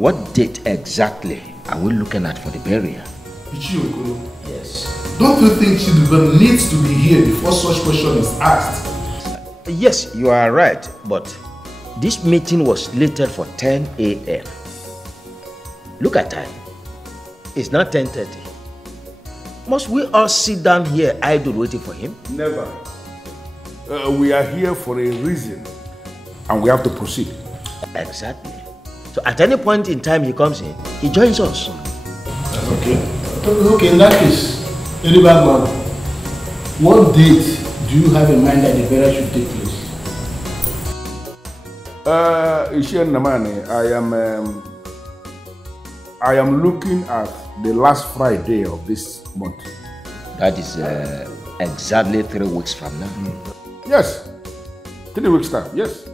what date exactly are we looking at for the burial? Ichiyoko. Yes. Don't you think Chidubem needs to be here before such question is asked? Yes, you are right, but this meeting was slated for 10 a.m. Look at time. It's not 10:30. Must we all sit down here idle waiting for him? Never. We are here for a reason, and we have to proceed. Exactly. So at any point in time he comes in, he joins us. Okay. Okay, in that case, Lady Bagman, what date do you have in mind that the burial should take place? Ishian Namane, I am looking at the last Friday of this month. That is exactly 3 weeks from now. Yes, 3 weeks time, yes.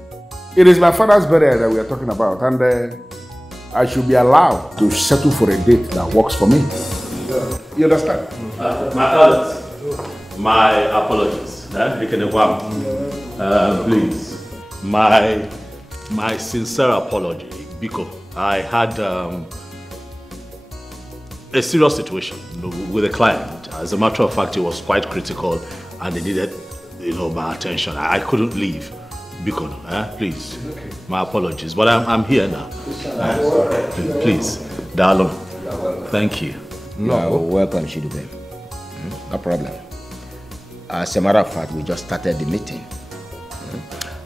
It is my father's burial that we are talking about, and I should be allowed to settle for a date that works for me. You understand? My elders, my apologies. Please, my sincere apology, because I had a serious situation with a client. As a matter of fact, it was quite critical, and they needed, my attention. I couldn't leave. Biko, please, okay. My apologies, but I'm here now. Please, Darling, thank you. No, welcome, Chidubem. No problem. As a matter of fact, we just started the meeting.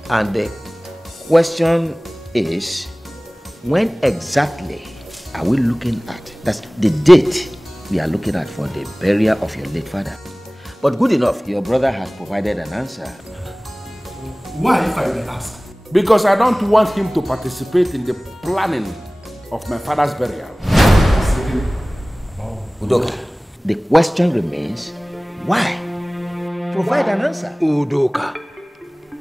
And the question is, when exactly are we looking at? That's the date we are looking at for the burial of your late father. But good enough, your brother has provided an answer. Why, if I may ask? Because I don't want him to participate in the planning of my father's burial. Udoka, the question remains, why? Provide an answer. Udoka,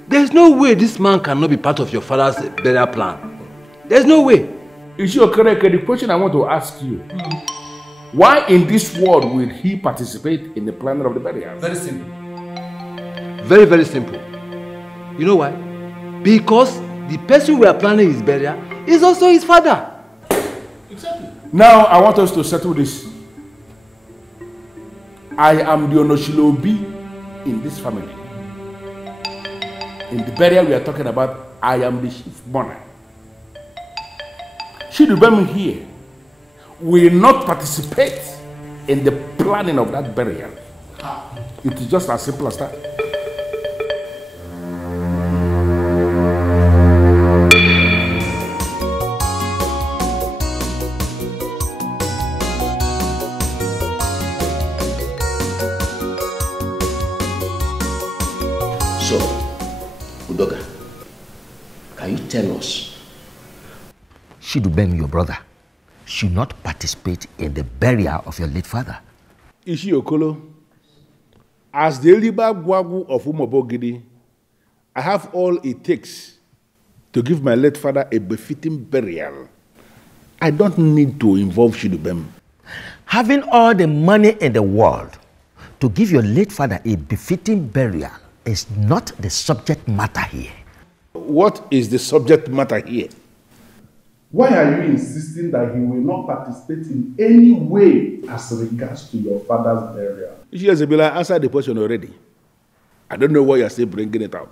there's no way this man cannot be part of your father's burial plan. There's no way. Ishiokereke, the question I want to ask you, why in this world will he participate in the planning of the burial? Very simple. Very, very simple. You know why? Because the person we are planning his burial is also his father. Exactly. Now I want us to settle this. I am the Onoshilobi in this family. In the burial we are talking about, I am the chief mourner. Chidubem here will not participate in the planning of that burial. It is just as simple as that. So, Udoka, can you tell us, Chidubem, your brother, should not participate in the burial of your late father? Ishi Okolo, as the Eliba Gwagu of Umobogidi, I have all it takes to give my late father a befitting burial. I don't need to involve Chidubem. Having all the money in the world to give your late father a befitting burial is not the subject matter here. What is the subject matter here? Why are you insisting that he will not participate in any way as regards to your father's burial? Ishiyazebila answered the question already. I don't know why you're still bringing it up.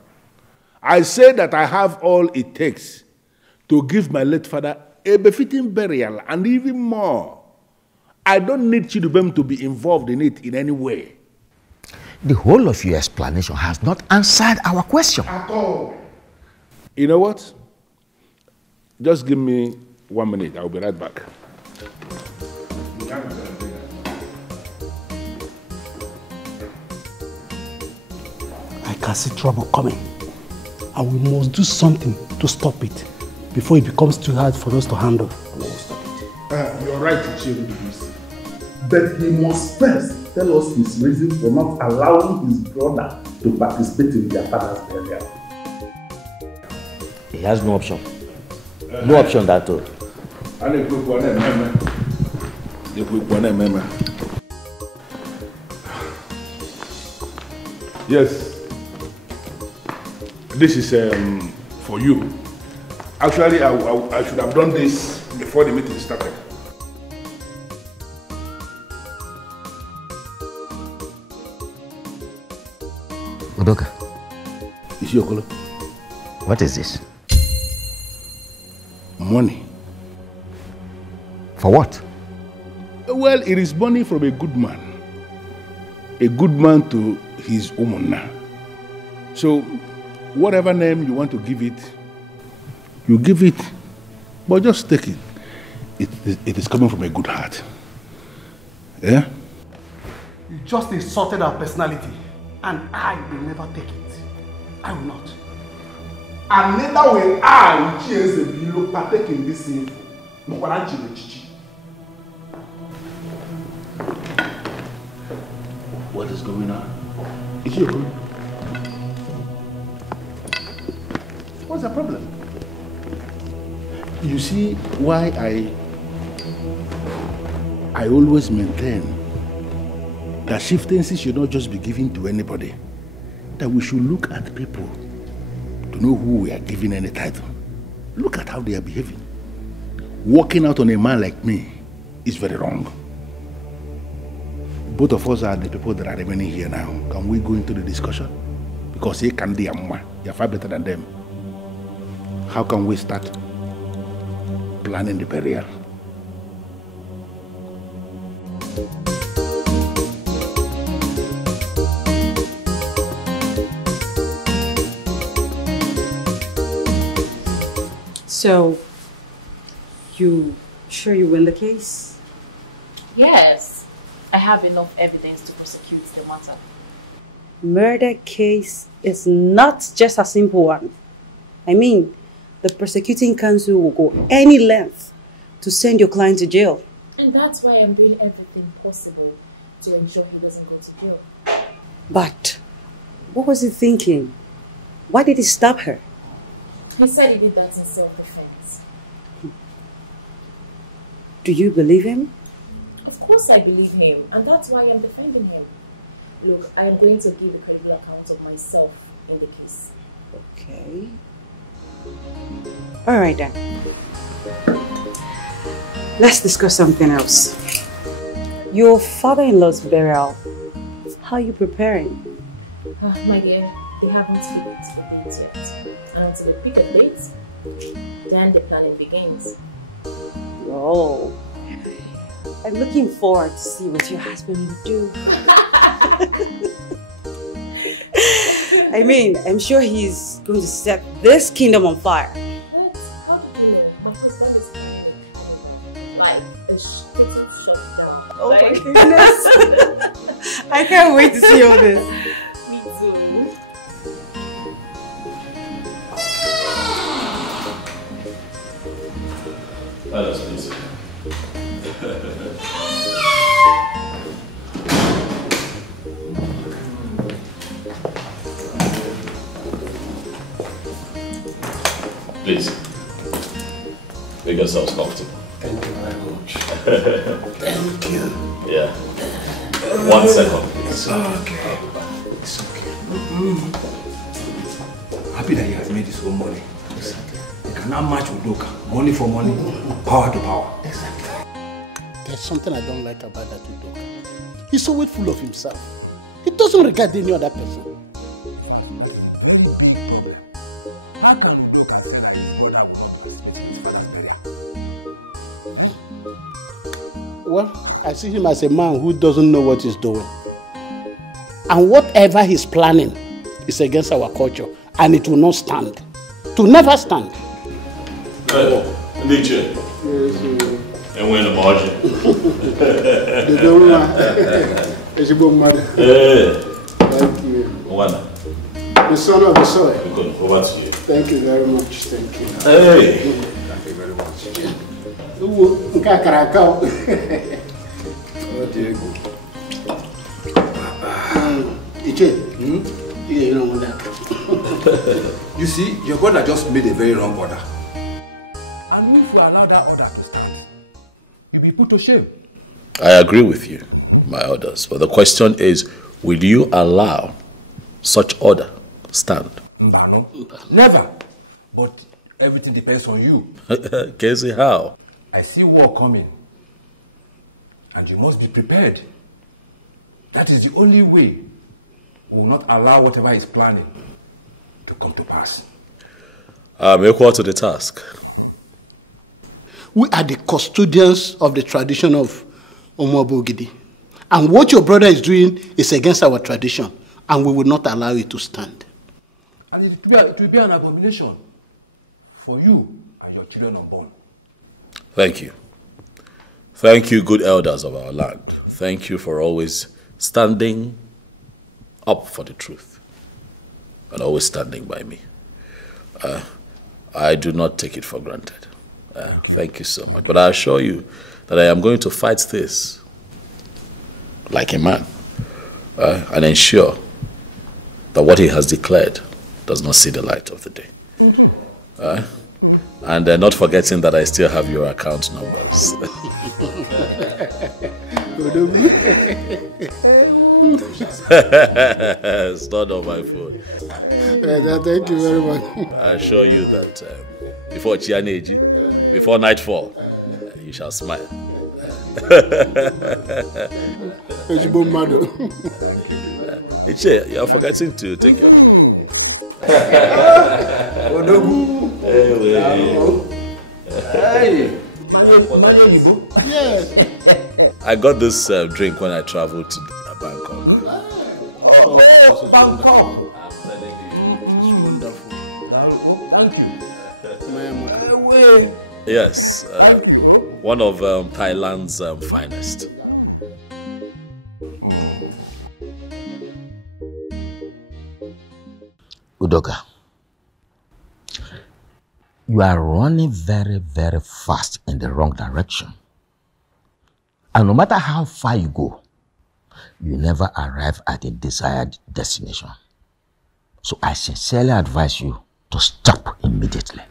I say that I have all it takes to give my late father a befitting burial, and even more. I don't need Chidubem to be involved in it in any way. The whole of your explanation has not answered our question. At all. You know what? Just give me 1 minute. I'll be right back. I can see trouble coming. And we must do something to stop it before it becomes too hard for us to handle. You're right, Ichiro. But he must first tell us his reason for not allowing his brother to participate in their father's burial. He has no option. No option at all. Yes. This is for you. Actually, I should have done this before the meeting started. Udoka. Is your color? What is this? Money. For what? Well, it is money from a good man. A good man to his woman now. So, whatever name you want to give it, you give it, but just take it. It is coming from a good heart. Yeah? You just insulted our personality, and I will never take it. I will not. And neither will I, Ugezu, partake in this sin. What is going on? Is your problem? What's the problem? You see why I always maintain that chieftaincy should not just be given to anybody. That we should look at people to know who we are giving any title. Look at how they are behaving. Walking out on a man like me is very wrong. Both of us are the people that are remaining here now. Can we go into the discussion? Because he can be a man. You're far better than them. How can we start planning the burial? So, you sure you win the case? Yes. I have enough evidence to prosecute the matter. Murder case is not just a simple one. I mean, the prosecuting counsel will go any length to send your client to jail. And that's why I'm doing everything possible to ensure he doesn't go to jail. But what was he thinking? Why did he stab her? He said he did that in self-defense. Do you believe him? Of course I believe him, and that's why I'm defending him. Look, I am going to give a credible account of myself in the case. Okay. All right then. Let's discuss something else. Your father-in-law's burial. How are you preparing? My dear, they haven't fixed a date yet. And until they pick a date, then the planning begins. Oh. I'm looking forward to see what your husband will do. I mean, I'm sure he's going to set this kingdom on fire. What? How do you know? My husband is planning like a shutdown. Oh my goodness. I can't wait to see all this. Me too. That's please. Please, make yourselves comfortable. Thank you very much. Thank you. Yeah. 1 second, please. It's okay. It's okay. Happy that he has made his own money. Exactly. He cannot match with Udoka. Money for money, power to power. Exactly. There's something I don't like about that Udoka. He's always full of himself. He doesn't regard any other person. Very big problem. How can Udoka say that his brother will not participate in his father's burial? Well, I see him as a man who doesn't know what he's doing. And whatever he's planning is against our culture. And it will not stand. To never stand. Nietzsche. And win the margin. Thank you. One. The son of the soil. Good. Over to you. Thank you very much. Thank you. Hey. Thank you very much. Oh, dear God. You don't want that. You see, your brother just made a very wrong order. And if we allow that order to stand, you'll be put to shame. I agree with you, my orders. But the question is, will you allow such order stand? Mbano. Never. But everything depends on you. Casey, how? I see war coming. And you must be prepared. That is the only way we will not allow whatever is planning to come to pass. I'm equal to the task. We are the custodians of the tradition of Omobo. And what your brother is doing is against our tradition, and we will not allow it to stand. And it will be an abomination for you and your children unborn. Thank you. Thank you, good elders of our land. Thank you for always standing up for the truth and always standing by me. I do not take it for granted. Thank you so much. But I assure you that I am going to fight this like a man and ensure that what he has declared does not see the light of the day. And not forgetting that I still have your account numbers. Stored on my phone. Thank you very much. I assure you that before Chianeji, before nightfall, you shall smile. Iche, you are forgetting to take your drink. Yes. I got this drink when I traveled to Bangkok. Oh, Bangkok. It's wonderful. Thank you. Yes, one of Thailand's finest. Udoka, you are running very, very fast in the wrong direction. And no matter how far you go, you never arrive at a desired destination. So I sincerely advise you to stop immediately.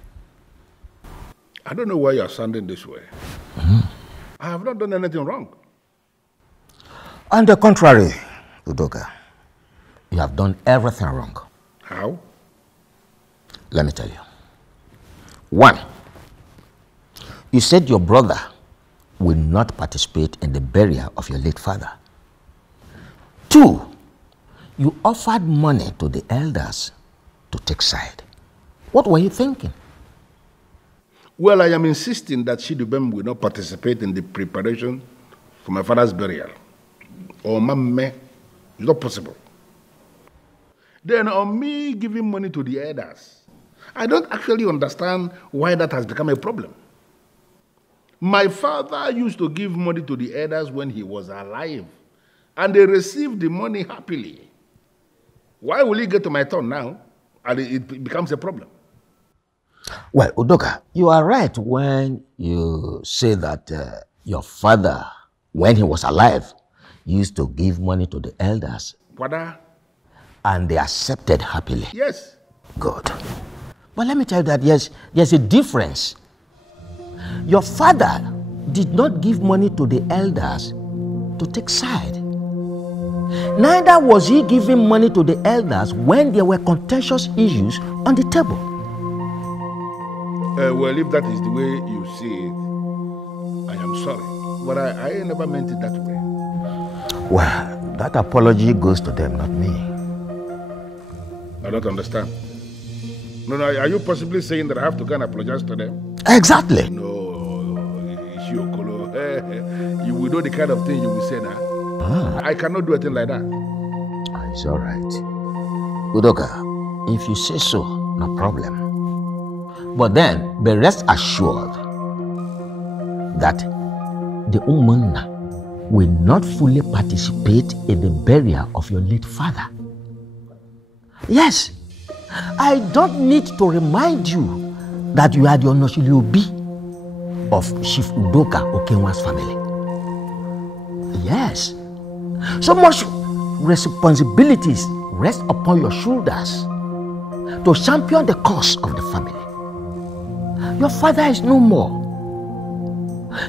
I don't know why you are sounding this way. I have not done anything wrong. On the contrary, Udoka, you have done everything wrong. How? Let me tell you. 1, you said your brother will not participate in the burial of your late father. 2, you offered money to the elders to take side. What were you thinking? Well, I am insisting that Shidubem will not participate in the preparation for my father's burial. Or Mamme, it's not possible. Then on me giving money to the elders, I don't actually understand why that has become a problem. My father used to give money to the elders when he was alive, and they received the money happily. Why will it get to my turn now, and it becomes a problem? Well, Udoka, you are right when you say that your father, when he was alive, used to give money to the elders. Wada? And they accepted happily. Yes. Good. But let me tell you that there's a difference. Your father did not give money to the elders to take side. Neither was he giving money to the elders when there were contentious issues on the table. Well, if that is the way you see it, I am sorry. But I never meant it that way. Well, that apology goes to them, not me. I don't understand. No, are you possibly saying that I have to go and apologize to them? Exactly. No, you will know the kind of thing you will say now. I cannot do a thing like that. It's all right. Udoka, if you say so, no problem. But then, be rest assured that the Umunna will not fully participate in the burial of your late father. Yes, I don't need to remind you that you are the Onoshiliobi of Chief Udoka Okenwa's family. Yes, so much responsibilities rest upon your shoulders to champion the cause of the family. Your father is no more.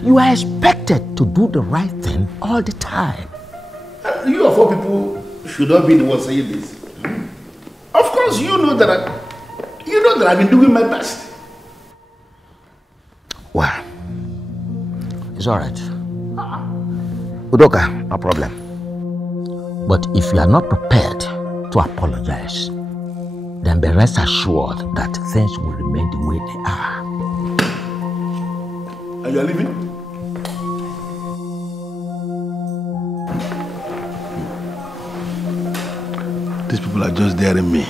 You are expected to do the right thing all the time. You of all people should not be the one saying this. Of course, you know that I've been doing my best. Well, It's all right. Udoka, no problem. But if you are not prepared to apologize, then be rest assured that things will remain the way they are. And you are leaving? These people are just daring me.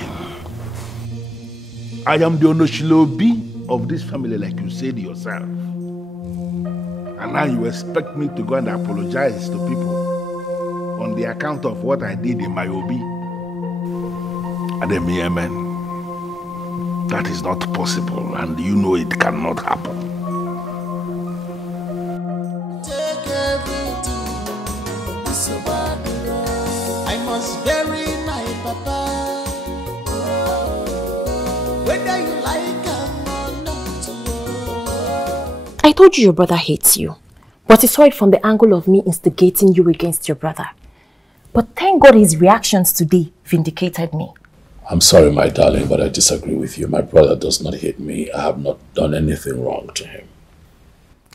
I am the Onoshilobi of this family, like you said yourself. And now you expect me to go and apologize to people on the account of what I did in my Obi. Ademi, man. That is not possible, and you know it cannot happen. Take everything, it's about the road. I must bury my papa. Whether you like him or not. I told you your brother hates you, but he saw it from the angle of me instigating you against your brother. But thank God his reactions today vindicated me. I'm sorry, my darling, but I disagree with you. My brother does not hate me. I have not done anything wrong to him.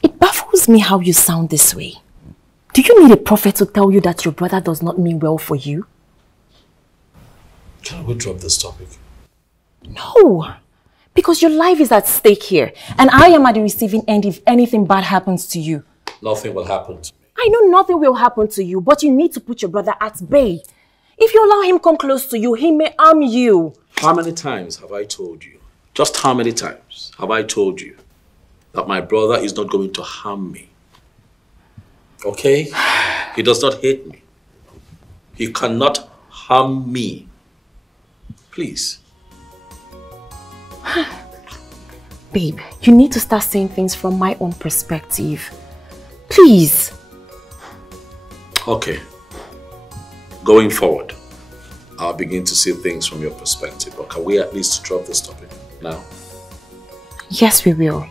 It baffles me how you sound this way. Do you need a prophet to tell you that your brother does not mean well for you? Can we drop this topic? No, because your life is at stake here, and I am at the receiving end if anything bad happens to you. Nothing will happen to me. I know nothing will happen to you, but you need to put your brother at bay. If you allow him come close to you, he may harm you. How many times have I told you, just how many times have I told you that my brother is not going to harm me? Okay? He does not hate me. He cannot harm me. Please. Babe, you need to start saying things from my own perspective. Please. Okay. Going forward, I'll begin to see things from your perspective. But can we at least drop this topic now? Yes, we will.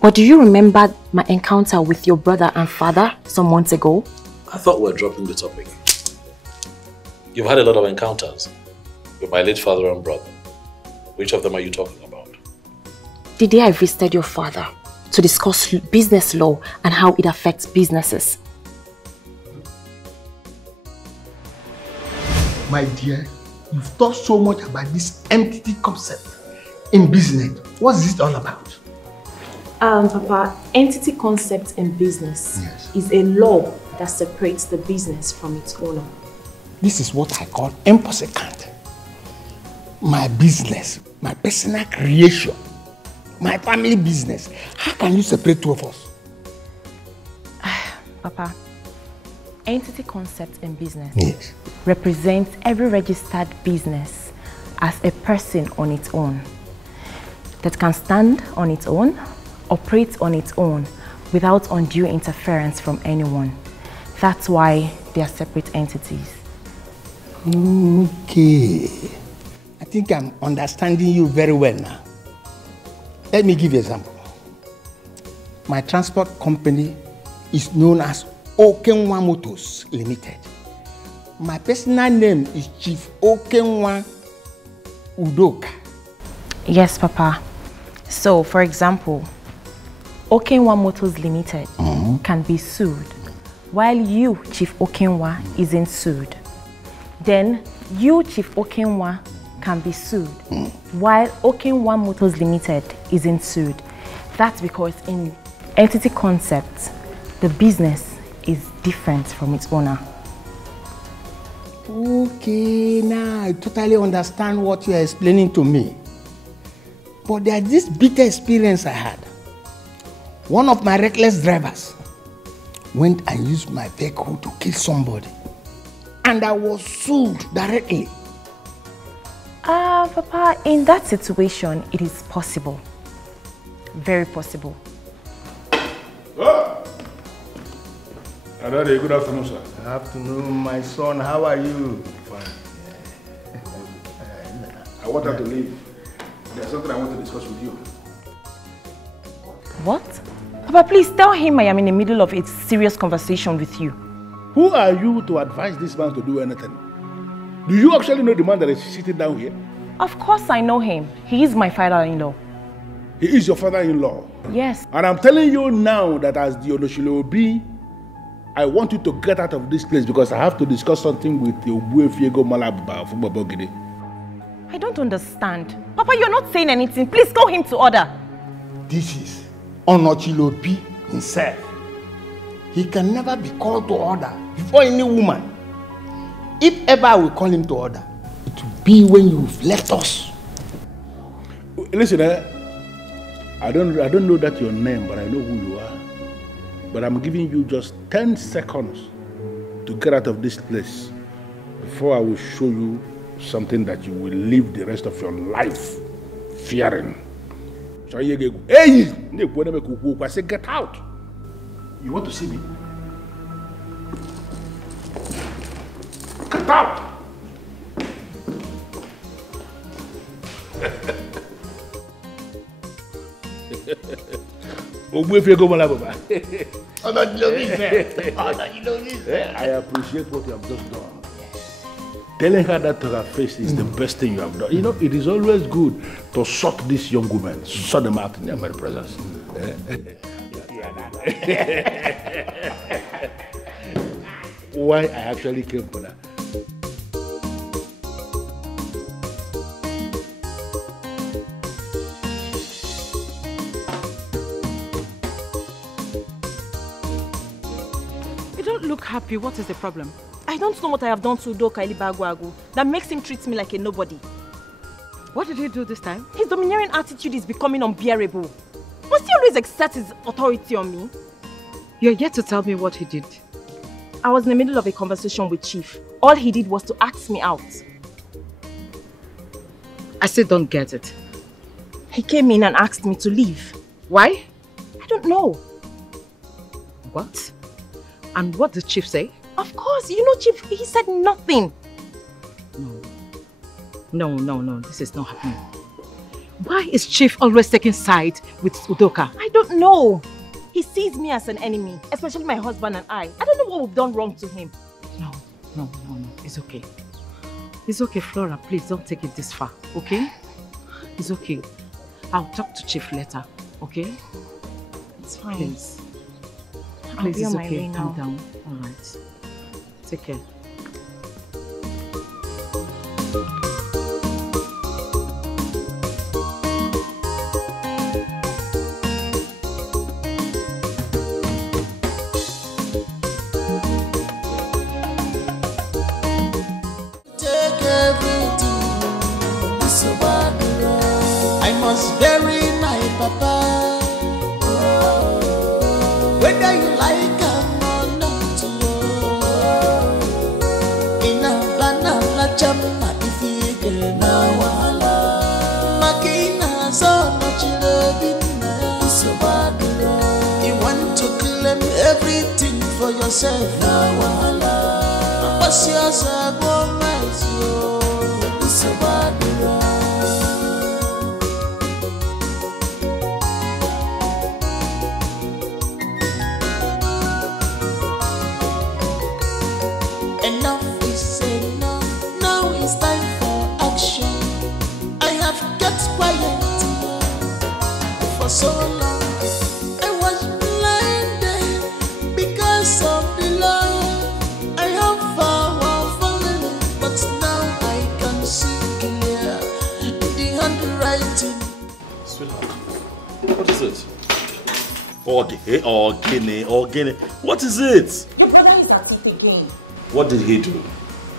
But do you remember my encounter with your brother and father some months ago? I thought we were dropping the topic. You've had a lot of encounters with my late father and brother. Which of them are you talking about? The day I visited your father to discuss business law and how it affects businesses. My dear, you've thought so much about this entity concept in business. What's this all about? Papa, entity concept in business is a law that separates the business from its owner. This is what I call imposicant. My business, my personal creation, my family business. How can you separate two of us? Papa, entity concept in business represents every registered business as a person on its own that can stand on its own, operate on its own without undue interference from anyone. That's why they are separate entities. Okay. I think I'm understanding you very well now. Let me give you an example. My transport company is known as Okenwa Motors Limited. My personal name is Chief Okenwa Udoka. Yes, Papa. So, for example, Okenwa Motors Limited can be sued, while you, Chief Okenwa, isn't sued. Then, you, Chief Okenwa, can be sued, while Okenwa Motors Limited isn't sued. That's because in entity concept, the business is different from its owner. Okay, now I totally understand what you are explaining to me. But there's this bitter experience I had. One of my reckless drivers went and used my vehicle to kill somebody. And I was sued directly. Papa, in that situation, it is possible. Very possible. Oh. Adade, good afternoon, sir. Good afternoon, my son. How are you? Fine. I want her to leave. There's something I want to discuss with you. What? Papa, please tell him I am in the middle of a serious conversation with you. Who are you to advise this man to do anything? Do you actually know the man that is sitting down here? Of course I know him. He is my father-in-law. He is your father-in-law. Yes. And I'm telling you now that as the Onoshilobi, I want you to get out of this place because I have to discuss something with the Ubuefiego Malaba from Babogide. I don't understand. Papa, you're not saying anything. Please call him to order. This is Onochilobi himself. He can never be called to order before any woman. If ever I will call him to order, it will be when you've left us. Listen, I don't know that your name, but I know who you are. But I'm giving you just 10 seconds to get out of this place before I will show you something that you will live the rest of your life fearing. So hey, I say get out. You want to see me? Get out. I appreciate what you have just done. Telling her that to her face is the best thing you have done. You know, it is always good to sort these young women, sort them out in their very presence. Why I actually came for that. Look happy. What is the problem? I don't know what I have done to Udoka Ilibagwagu that makes him treat me like a nobody. What did he do this time? His domineering attitude is becoming unbearable. Must he always exert his authority on me? You're yet to tell me what he did. I was in the middle of a conversation with Chief. All he did was to ask me out. I still don't get it. He came in and asked me to leave. Why? I don't know. What? And what did Chief say? Of course, you know Chief, he said nothing. No, this is not happening. Why is Chief always taking side with Udoka? I don't know. He sees me as an enemy, especially my husband and I. I don't know what we've done wrong to him. No, it's okay. It's okay, Flora, please don't take it this far, okay? It's okay. I'll talk to Chief later, okay? It's fine. Please. I'll be it's on my okay. way now. Calm down. All right. Take care. Take everything, this Obodo. I must bury my papa. Whether you like him or not, in a banana chama if you get wala. Makina so much loving is Obodo. You want to claim everything for yourself, wala. What's yours, go my soul, is Obodo. Enough is enough. Now it's time for action. I have kept quiet for so long. I was blinded because of the love I have for our family. But now I can see clear the handwriting. Sweetheart, what is it? Organic. What is it? Your brother is at it again. What did he do?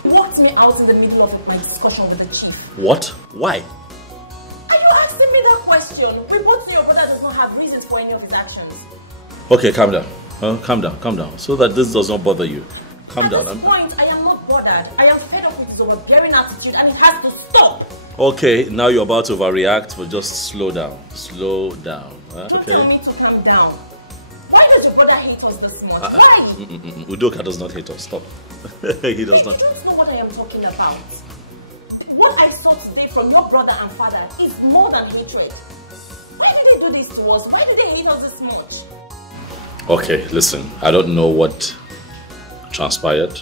He walked me out in the middle of my discussion with the Chief. What? Why? Are you asking me that question? We both say your brother does not have reasons for any of his actions. Okay, calm down. Calm down. So that this does not bother you. Calm down. At this point, I am not bothered. I am fed up with his overbearing attitude and it has to stop. Okay, now you're about to overreact, but just slow down. Slow down. Huh? Don't Okay. tell me to calm down. Why does your brother hate us this much? Why? Udoka does not hate us. Stop. He does not. You don't know what I am talking about. What I saw today from your brother and father is more than hatred. Why did they do this to us? Why do they hate us this much? Okay, listen. I don't know what transpired,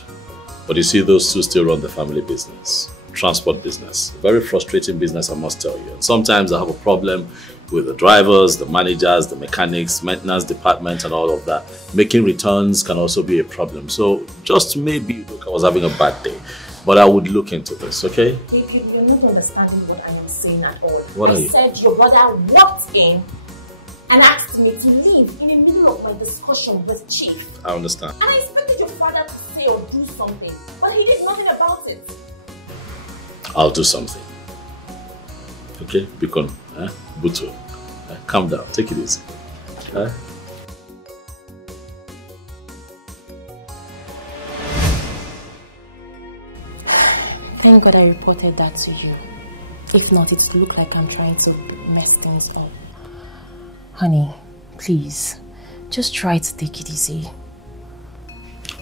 but you see, those two still run the family business. Transport business. Very frustrating business, I must tell you. And sometimes I have a problem with the drivers, the managers, the mechanics, maintenance department and all of that. Making returns can also be a problem. So just maybe look, I was having a bad day. But I would look into this, okay? You're not understanding what I am saying at all. What are you? I said your brother walked in and asked me to leave in the middle of my discussion with Chief. I understand. And I expected your father to say or do something, but he did nothing about it. I'll do something. Okay? Bikon, Buto, calm down, take it easy. Thank God I reported that to you. If not, it would look like I'm trying to mess things up. Honey, please, just try to take it easy.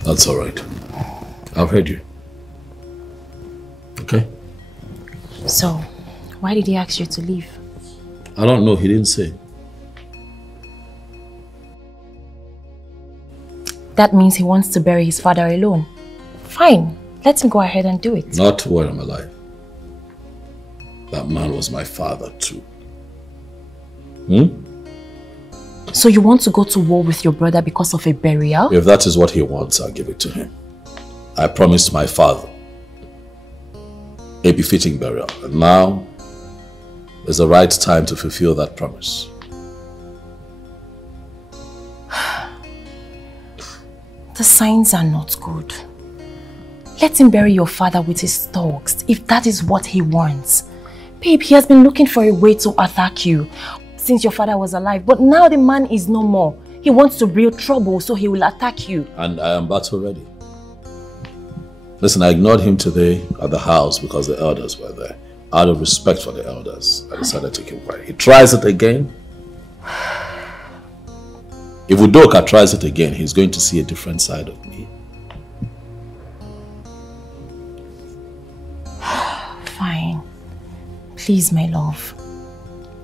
That's all right. I've heard you. Okay? So, why did he ask you to leave? I don't know, he didn't say. That means he wants to bury his father alone. Fine, let him go ahead and do it. Not while I'm alive. That man was my father too. So you want to go to war with your brother because of a burial? If that is what he wants, I'll give it to him. I promised my father a befitting burial, and now is the right time to fulfill that promise. The signs are not good. Let him bury your father with his thugs, if that is what he wants. Babe, he has been looking for a way to attack you since your father was alive, but now the man is no more. He wants to breed trouble, so he will attack you. And I am battle ready. Listen, I ignored him today at the house because the elders were there. Out of respect for the elders, I decided to keep quiet. He tries it again. If Udoka tries it again, he's going to see a different side of me. Fine. Please, my love.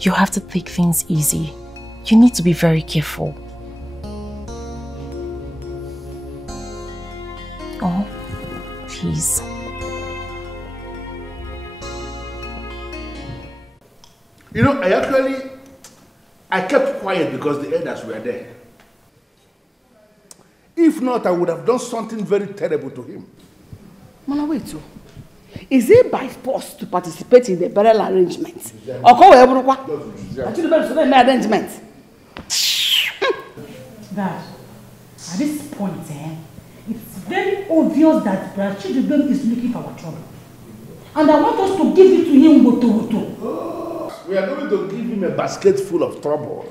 You have to take things easy. You need to be very careful. Oh, please. You know, I kept quiet because the elders were there. If not, I would have done something very terrible to him. Mama, wait. Is it by force to participate in the burial arrangement? Or call arrangement? Dad, at this point, it's very obvious that Chez TV is looking for our trouble. And I want us to give it to him woto. We are going to give him a basket full of trouble.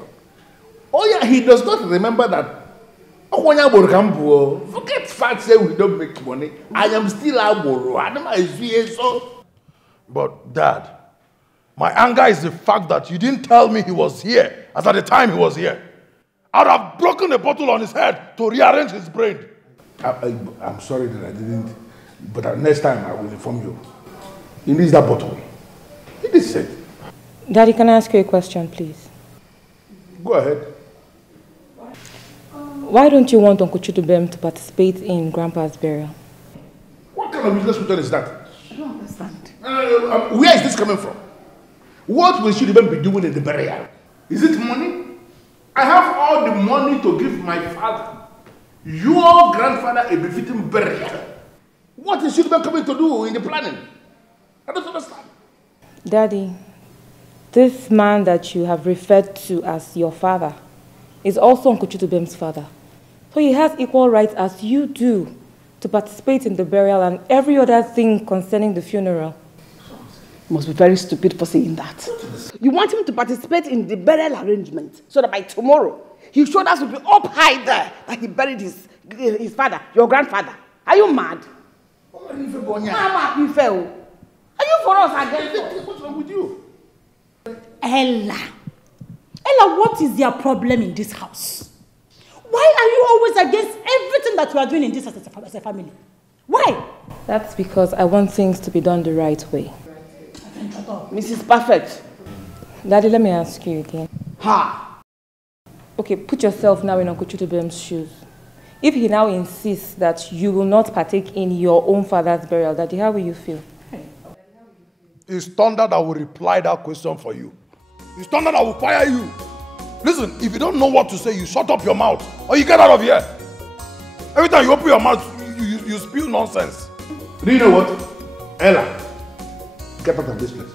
Oh yeah, he does not remember that. Forget fact say we don't make money. I am still Aboro. But Dad, my anger is the fact that you didn't tell me he was here as at the time he was here. I'd have broken a bottle on his head to rearrange his brain. I'm sorry that I didn't, but next time I will inform you. He needs that bottle. It is said. Daddy, can I ask you a question, please? Go ahead. Why don't you want Uncle Chidubem to participate in Grandpa's burial? What kind of business question is that? I don't understand. Where is this coming from? What will Chidubem be doing in the burial? Is it money? I have all the money to give my father, your grandfather, a befitting burial. What is Chidubem coming to do in the planning? I don't understand. Daddy, this man that you have referred to as your father is also Uncle Chidubem's father. So he has equal rights as you do to participate in the burial and every other thing concerning the funeral. You must be very stupid for saying that. You want him to participate in the burial arrangement so that by tomorrow his shoulders will be up high there that he buried his father, your grandfather. Are you mad? Mama, you fell. Are you for us again? What's wrong with you? Ella, what is their problem in this house? Why are you always against everything that we are doing in this as a family? Why? That's because I want things to be done the right way. Mrs. Perfect. Daddy, let me ask you again. Ha! Okay, put yourself now in Uncle Chidubem's shoes. If he now insists that you will not partake in your own father's burial, Daddy, how will you feel? It's Thunder that will reply that question for you. It's thunder that will fire you. Listen, if you don't know what to say, you shut up your mouth or you get out of here. Every time you open your mouth, you spew nonsense. Do you know what? Ella, get out of this place.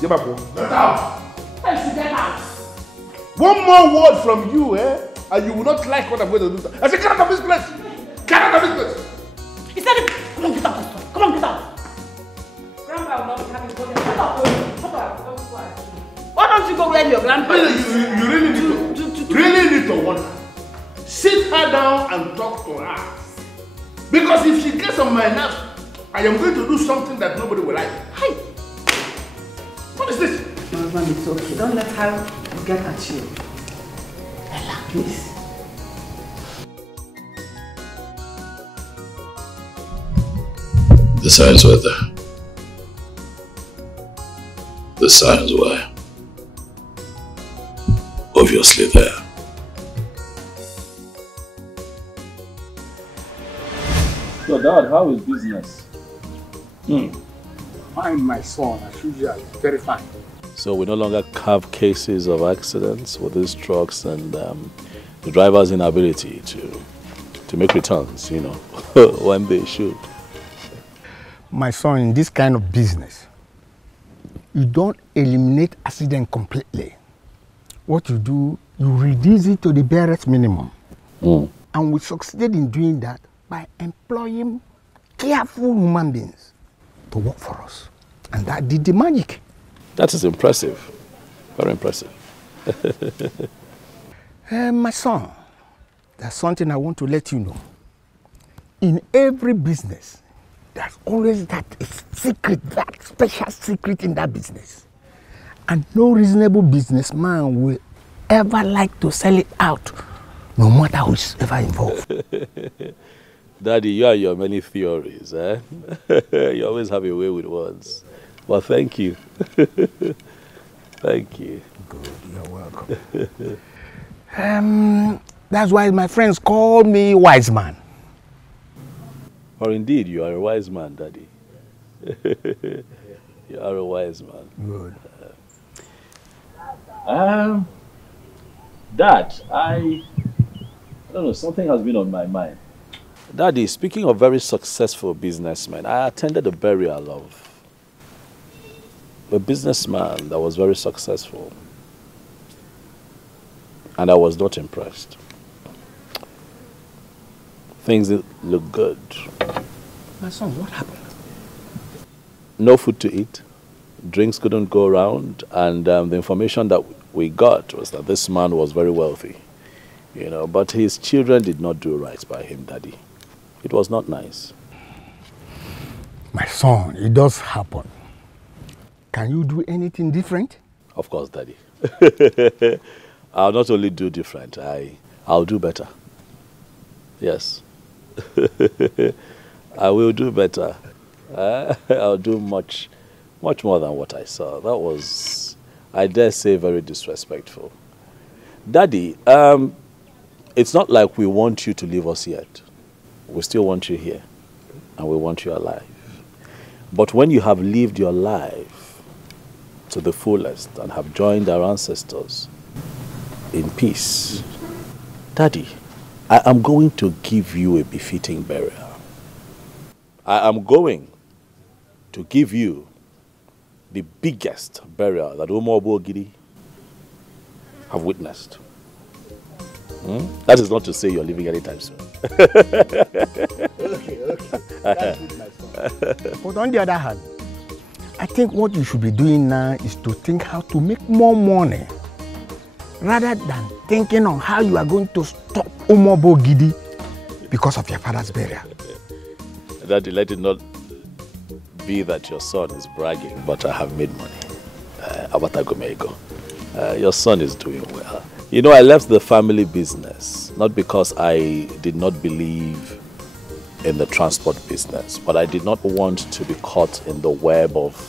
Get back home. Get out! Get out! One more word from you, and you will not like what I'm going to do. I said, get out of this place! Get out of this place! He said, come on, get out! Come on, get out! Grandpa will not be happy to go there. Shut up! Why don't you go where your grandpa is? You really need to warn her. Sit her down and talk to her. Because if she gets on my nerves, I am going to do something that nobody will like. Hey! What is this? My husband, it's okay. Don't let her get at you. Ella, please. The signs were there. The signs were obviously there. So Dad, how is business? Fine, my son, as usual, very fine. So we no longer have cases of accidents with these trucks and the driver's inability to make returns, you know, when they should. My son, in this kind of business, you don't eliminate accident completely. What you do, you reduce it to the barest minimum. And we succeeded in doing that by employing careful human beings to work for us. And that did the magic. That is impressive. Very impressive. My son, there's something I want to let you know. In every business, there's always that secret, that special secret in that business. And no reasonable businessman will ever like to sell it out, no matter who's ever involved. Daddy, you and your many theories, eh? You always have a way with words. Well, thank you. Thank you. Good, you're welcome. That's why my friends call me wise man. Or indeed, you are a wise man, Daddy. You are a wise man. Good. Dad, I don't know, something has been on my mind. Daddy, speaking of very successful businessmen, I attended a burial of a businessman that was very successful. And I was not impressed. Things look good. My son, what happened? No food to eat. Drinks couldn't go around. And the information that we got was that this man was very wealthy. You know, but his children did not do right by him, Daddy. It was not nice. My son, it does happen. Can you do anything different? Of course, Daddy. I'll not only do different, I'll do better. Yes. I will do better. I'll do much more than what I saw. That was, I dare say, very disrespectful. Daddy, it's not like we want you to leave us yet. We still want you here, and we want you alive. But when you have lived your life to the fullest and have joined our ancestors in peace, Daddy, I am going to give you a befitting burial. I am going to give you the biggest burial that Obodo have witnessed. That is not to say you're leaving anytime soon. Okay. That's good, my son. But on the other hand, I think what you should be doing now is to think how to make more money rather than thinking on how you are going to stop Obodo because of your father's burial. Daddy, let it not be that your son is bragging, but I have made money. Your son is doing well. You know, I left the family business, not because I did not believe in the transport business, but I did not want to be caught in the web of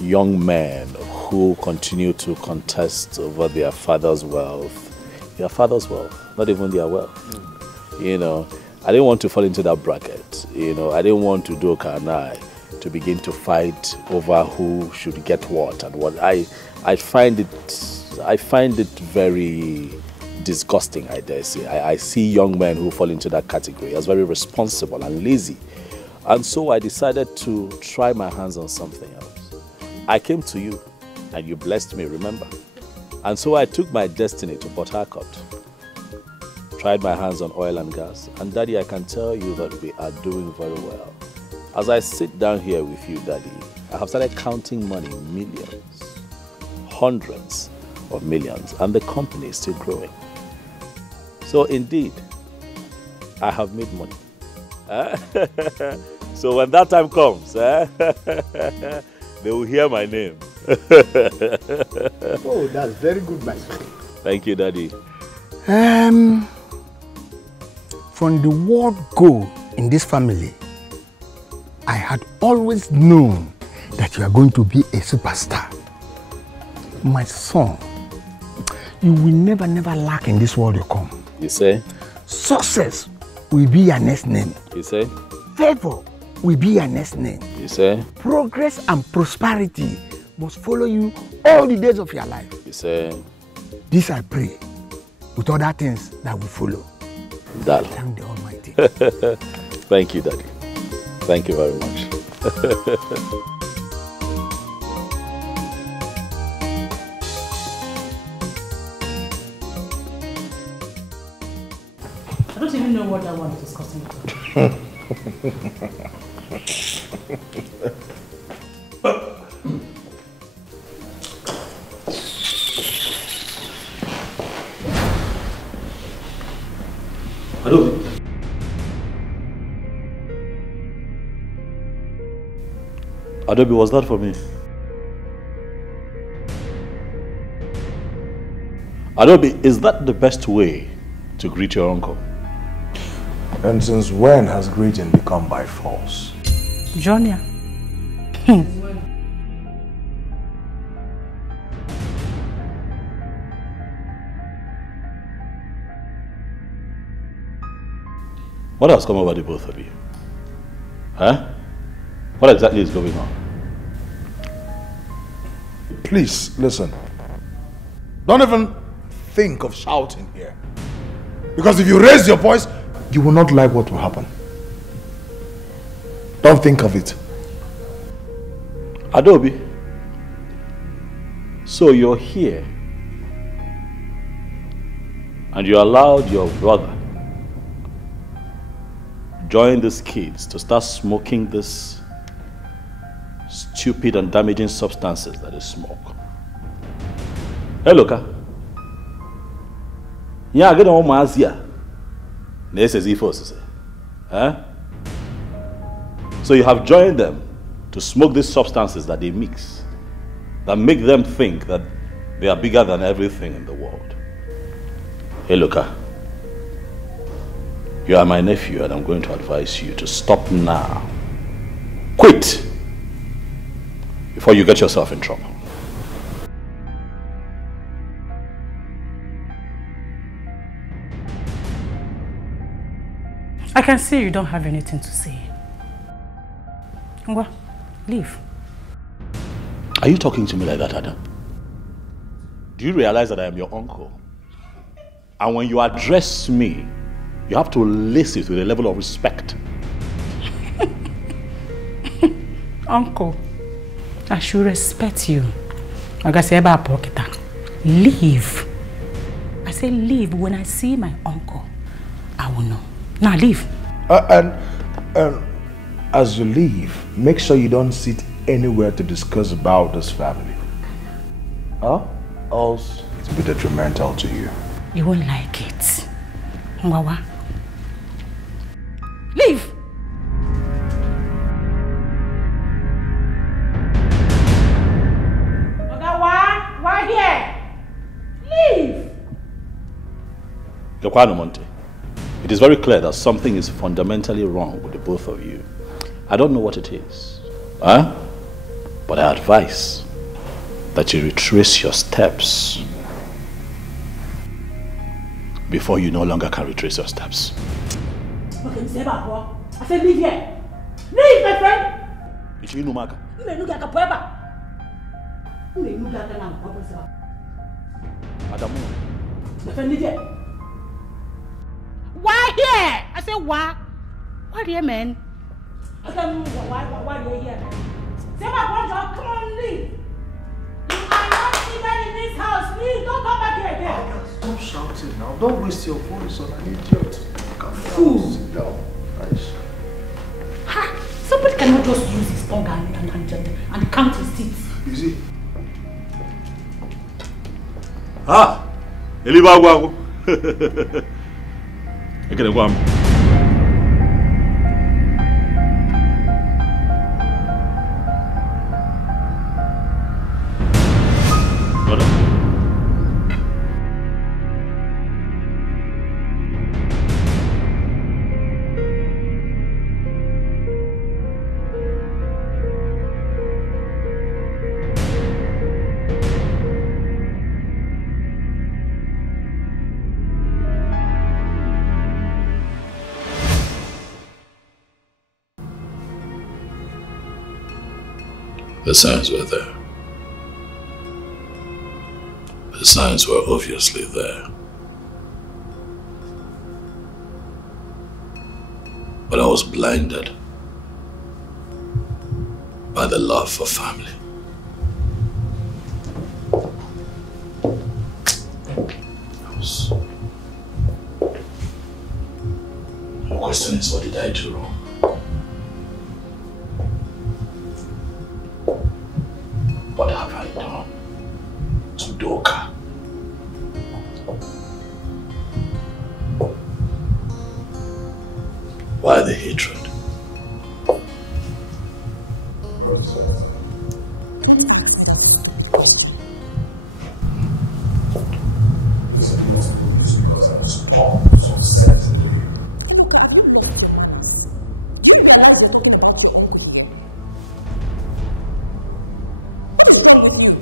young men who continue to contest over their father's wealth. Their father's wealth, not even their wealth. You know, I didn't want to fall into that bracket. You know, I didn't want to do kanai. to begin to fight over who should get what and what. I find it very disgusting, I dare say. I see young men who fall into that category as very responsible and lazy. And so I decided to try my hands on something else. I came to you and you blessed me, remember? And so I took my destiny to Port Harcourt. Tried my hands on oil and gas. And Daddy, I can tell you that we are doing very well. As I sit down here with you, Daddy, I have started counting money, millions, hundreds of millions, and the company is still growing. So indeed, I have made money. So when that time comes, they will hear my name. Oh, that's very good, my son. Thank you, Daddy. From the word go in this family, I had always known that you are going to be a superstar. My son, you will never lack in this world you come. You say? Success will be your next name. You say? Favor will be your next name. You say? Progress and prosperity must follow you all the days of your life. You say? This I pray, with other things that will follow. Daddy. Thank the Almighty. Thank you, Daddy. Thank you very much. I don't even know what that one is discussing. Hello. Adobe, was that for me? Adobe, is that the best way to greet your uncle? And since when has greeting become by force? Junior. What has come over the both of you? Huh? What exactly is going on? Please, listen. Don't even think of shouting here. Because if you raise your voice, you will not like what will happen. Don't think of it. Adobe, so you're here and you allowed your brother join these kids to start smoking this stupid and damaging substances that is smoke. Hey, look. Yeah, I get on my here. This is E4, huh? So you have joined them to smoke these substances that they mix, that make them think that they are bigger than everything in the world. Hey, look. You are my nephew and I'm going to advise you to stop now. Quit! Before you get yourself in trouble. I can see you don't have anything to say. Ngwa, leave. Are you talking to me like that, Adam? Do you realize that I am your uncle? And when you address me, you have to listen with a level of respect. Uncle, I should respect you. Like I say about pocket. Leave. I say leave. When I see my uncle, I will know. Now leave. And as you leave, make sure you don't sit anywhere to discuss about this family. Huh? Else it will be detrimental to you. You won't like it. Ngwawa. Leave! Ogawa, why here? Leave! Yokwano Monte, it is very clear that something is fundamentally wrong with the both of you. I don't know what it is, huh? But I advise that you retrace your steps before you no longer can retrace your steps. Okay, I said leave here. Leave, my friend! Ichi inu maka. Adamu. Why here? I said why? Why here, man? I said why here? Say my brother, come on, leave. You are not even in this house. Please don't come back here again. Stop shouting now. Don't waste your voice on an idiot. Fool. Sit down. Nice. Ha! Somebody cannot just use his tongue and count his teeth. You see? Ah! Elibago. I can go. The signs were there. The signs were obviously there. But I was blinded by the love for family. The question is, what did I do wrong? What have I done to Doka? Why the hatred? Listen, you must do this because I must pump some sense into you. What is wrong with you?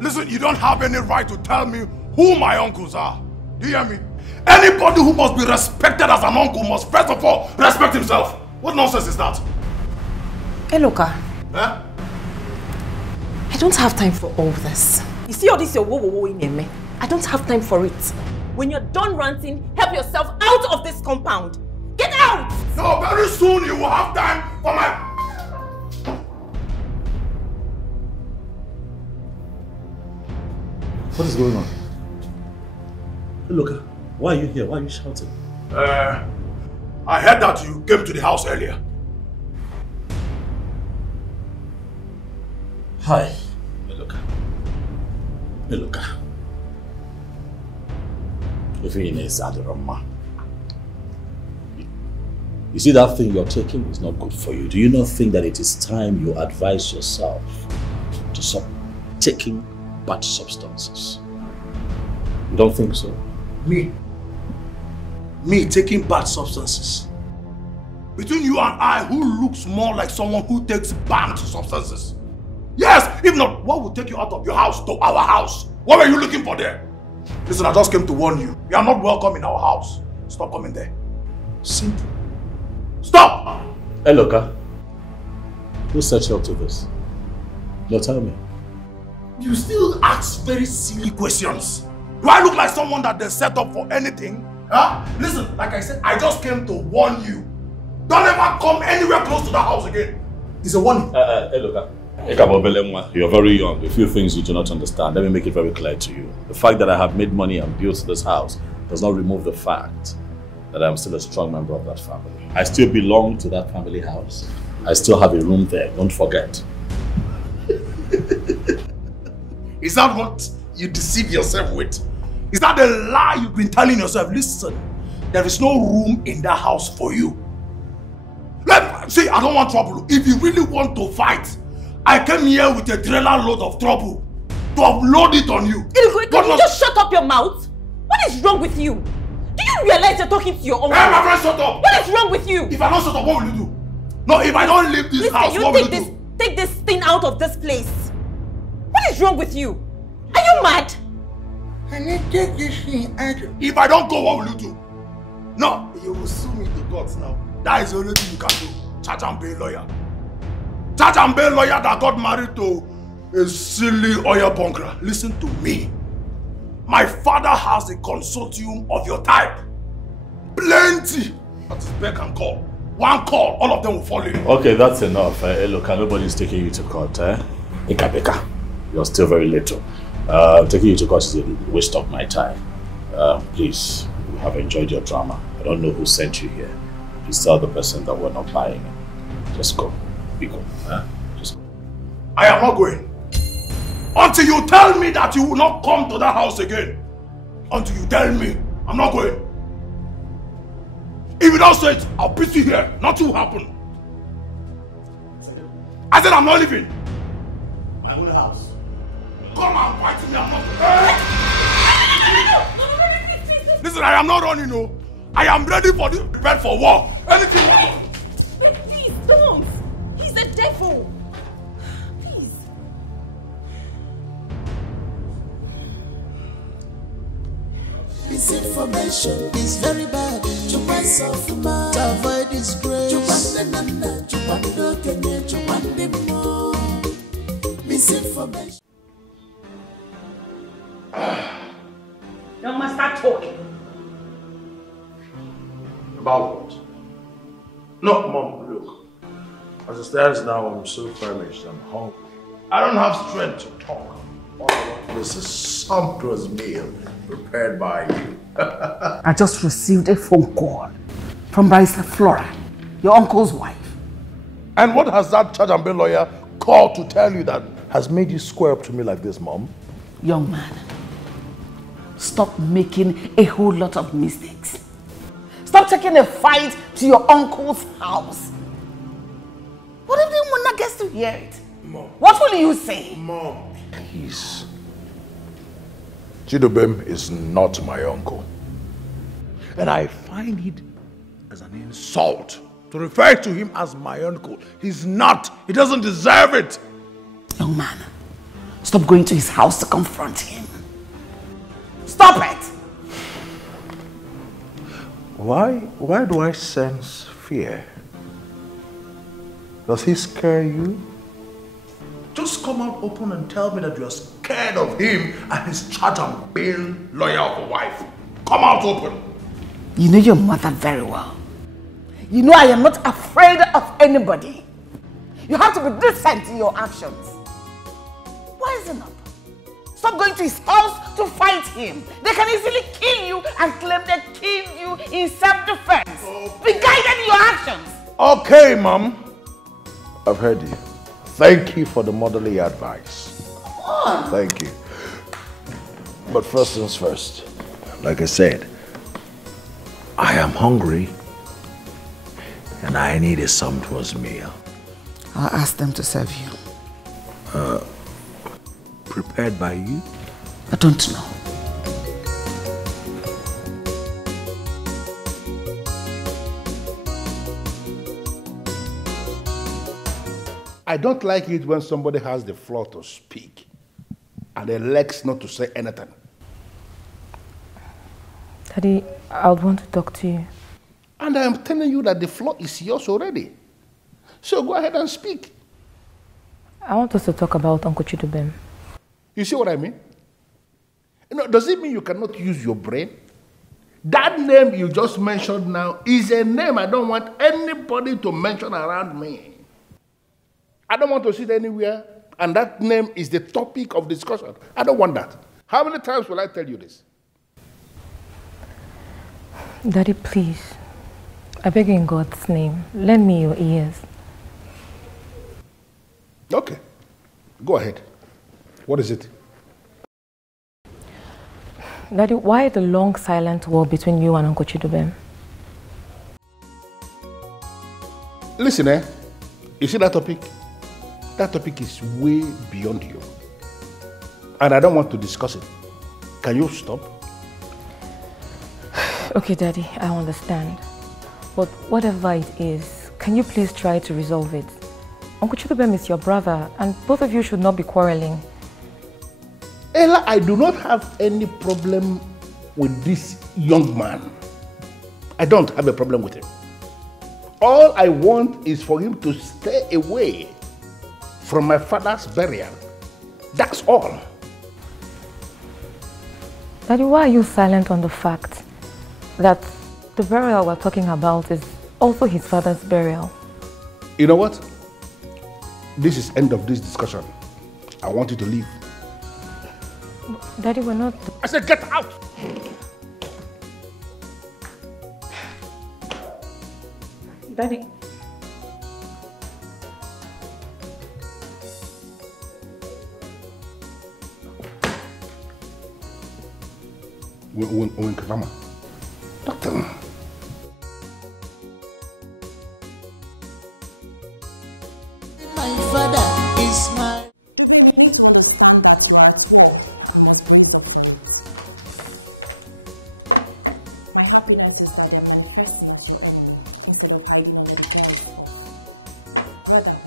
Listen, you don't have any right to tell me who my uncles are. Do you hear me? Anybody who must be respected as an uncle must first of all respect himself. What nonsense is that? Hey, Loka. Huh? I don't have time for all this. You see all this your wo in me? I don't have time for it. When you're done ranting, help yourself out of this compound. Get out! No, very soon you will have time for my... What is going on? Look, why are you here? Why are you shouting? I heard that you came to the house earlier. Hi. Look. If you're in a Sadarama, you see that thing you're taking is not good for you. Do you not think that it is time you advise yourself to stop taking bad substances? You don't think so? Me taking bad substances? Between you and I, who looks more like someone who takes banned substances? Yes, if not, what would take you out of your house to our house? What were you looking for there? Listen, I just came to warn you. You are not welcome in our house. Stop coming there. Simple. Stop! Hey, Loka. Who set you up to this? No, tell me. You still ask very silly questions. Do I look like someone that they set up for anything? Huh? Listen, like I said, I just came to warn you. Don't ever come anywhere close to the house again. It's a warning. Hey, Loka. You're very young. A few things you do not understand. Let me make it very clear to you. The fact that I have made money and built this house does not remove the fact that I'm still a strong member of that family. I still belong to that family house. I still have a room there, don't forget. Is that what you deceive yourself with? Is that the lie you've been telling yourself? Listen, there is no room in that house for you. See, I don't want trouble. If you really want to fight, I came here with a trailer load of trouble to upload it on you. Can you just shut up your mouth? What is wrong with you? Do you realize you're talking to your own? Hey, my friend, shut up! What is wrong with you? If I don't shut up, what will you do? No, if I don't leave this house, what will you do? Take this thing out of this place. What is wrong with you? Are you mad? I need to take this thing out. If I don't go, what will you do? No, you will sue me to court now. That is the only thing you can do. Charge and pay lawyer. Charge and pay lawyer that got married to a silly oil bunker. Listen to me. My father has a consortium of your type. Plenty. That is beck and call. One call, all of them will fall in. Okay, that's enough. Look, nobody's taking you to court. Ika. You're still very little. Taking you to court is a waste of my time. Please, we have enjoyed your drama. I don't know who sent you here. Please tell the person that we're not buying it. Just go. Be good. Just go. I am not going. Until you tell me that you will not come to that house again. Until you tell me, I'm not going. If you don't say it, I'll beat you here. Nothing will happen. I said I'm not leaving. My own house. Come and fight me, I'm not going. Listen, I am not running, no. I am ready for this, prepared for war. Anything you want. Wait, please, don't. He's a devil. Please. Misinformation is very bad. To avoid disgrace. Misinformation. You must start talking. About what? No, Mom, look. As it stands now, I'm so famished. I'm hungry. I don't have strength to talk. All I want is a sumptuous meal prepared by you. I just received a phone call from Barrister Flora, your uncle's wife. And what has that charge and bail lawyer called to tell you that has made you square up to me like this, Mom? Young man, stop making a whole lot of mistakes. Stop taking a fight to your uncle's house. What if the woman gets to hear it? Mom. What will you say? Mom, please. Chidubem is not my uncle. And I find it as an insult to refer to him as my uncle. He's not. He doesn't deserve it. Young man, stop going to his house to confront him. Stop it! Why do I sense fear? Does he scare you? Just come out open and tell me that you're scared of him and his charge and bail lawyer of a wife. Come out open. You know your mother very well. You know I am not afraid of anybody. You have to be decent in your actions. Wisen up. Stop going to his house to fight him. They can easily kill you and claim they killed you in self-defense. Be guided in your actions. Okay, Mom. I've heard you. Thank you for the motherly advice. Come on. Thank you. But first things first. Like I said, I am hungry and I need a sumptuous meal. I'll ask them to serve you. Prepared by you? I don't know. I don't like it when somebody has the floor to speak and the legs not to say anything. Daddy, I would want to talk to you. And I am telling you that the floor is yours already. So go ahead and speak. I want us to talk about Uncle Chidubem. You see what I mean? You know, does it mean you cannot use your brain? That name you just mentioned now is a name I don't want anybody to mention around me. I don't want to sit anywhere, and that name is the topic of discussion. I don't want that. How many times will I tell you this? Daddy, please. I beg you in God's name, lend me your ears. Okay. Go ahead. What is it? Daddy, why the long silent war between you and Uncle Chidubem? Listen, you see that topic? That topic is way beyond you. And I don't want to discuss it. Can you stop? Okay, Daddy, I understand. But whatever it is, can you please try to resolve it? Uncle Chidubem is your brother, and both of you should not be quarreling. Ella, I do not have any problem with this young man. I don't have a problem with him. All I want is for him to stay away from my father's burial. That's all. Daddy, why are you silent on the fact that the burial we're talking about is also his father's burial? You know what? This is end of this discussion. I want you to leave. Daddy, we're not... I said get out! Daddy. Doctor. My father is my... My happiness is that you're manifesting as your enemy instead of how you know the point. Brother,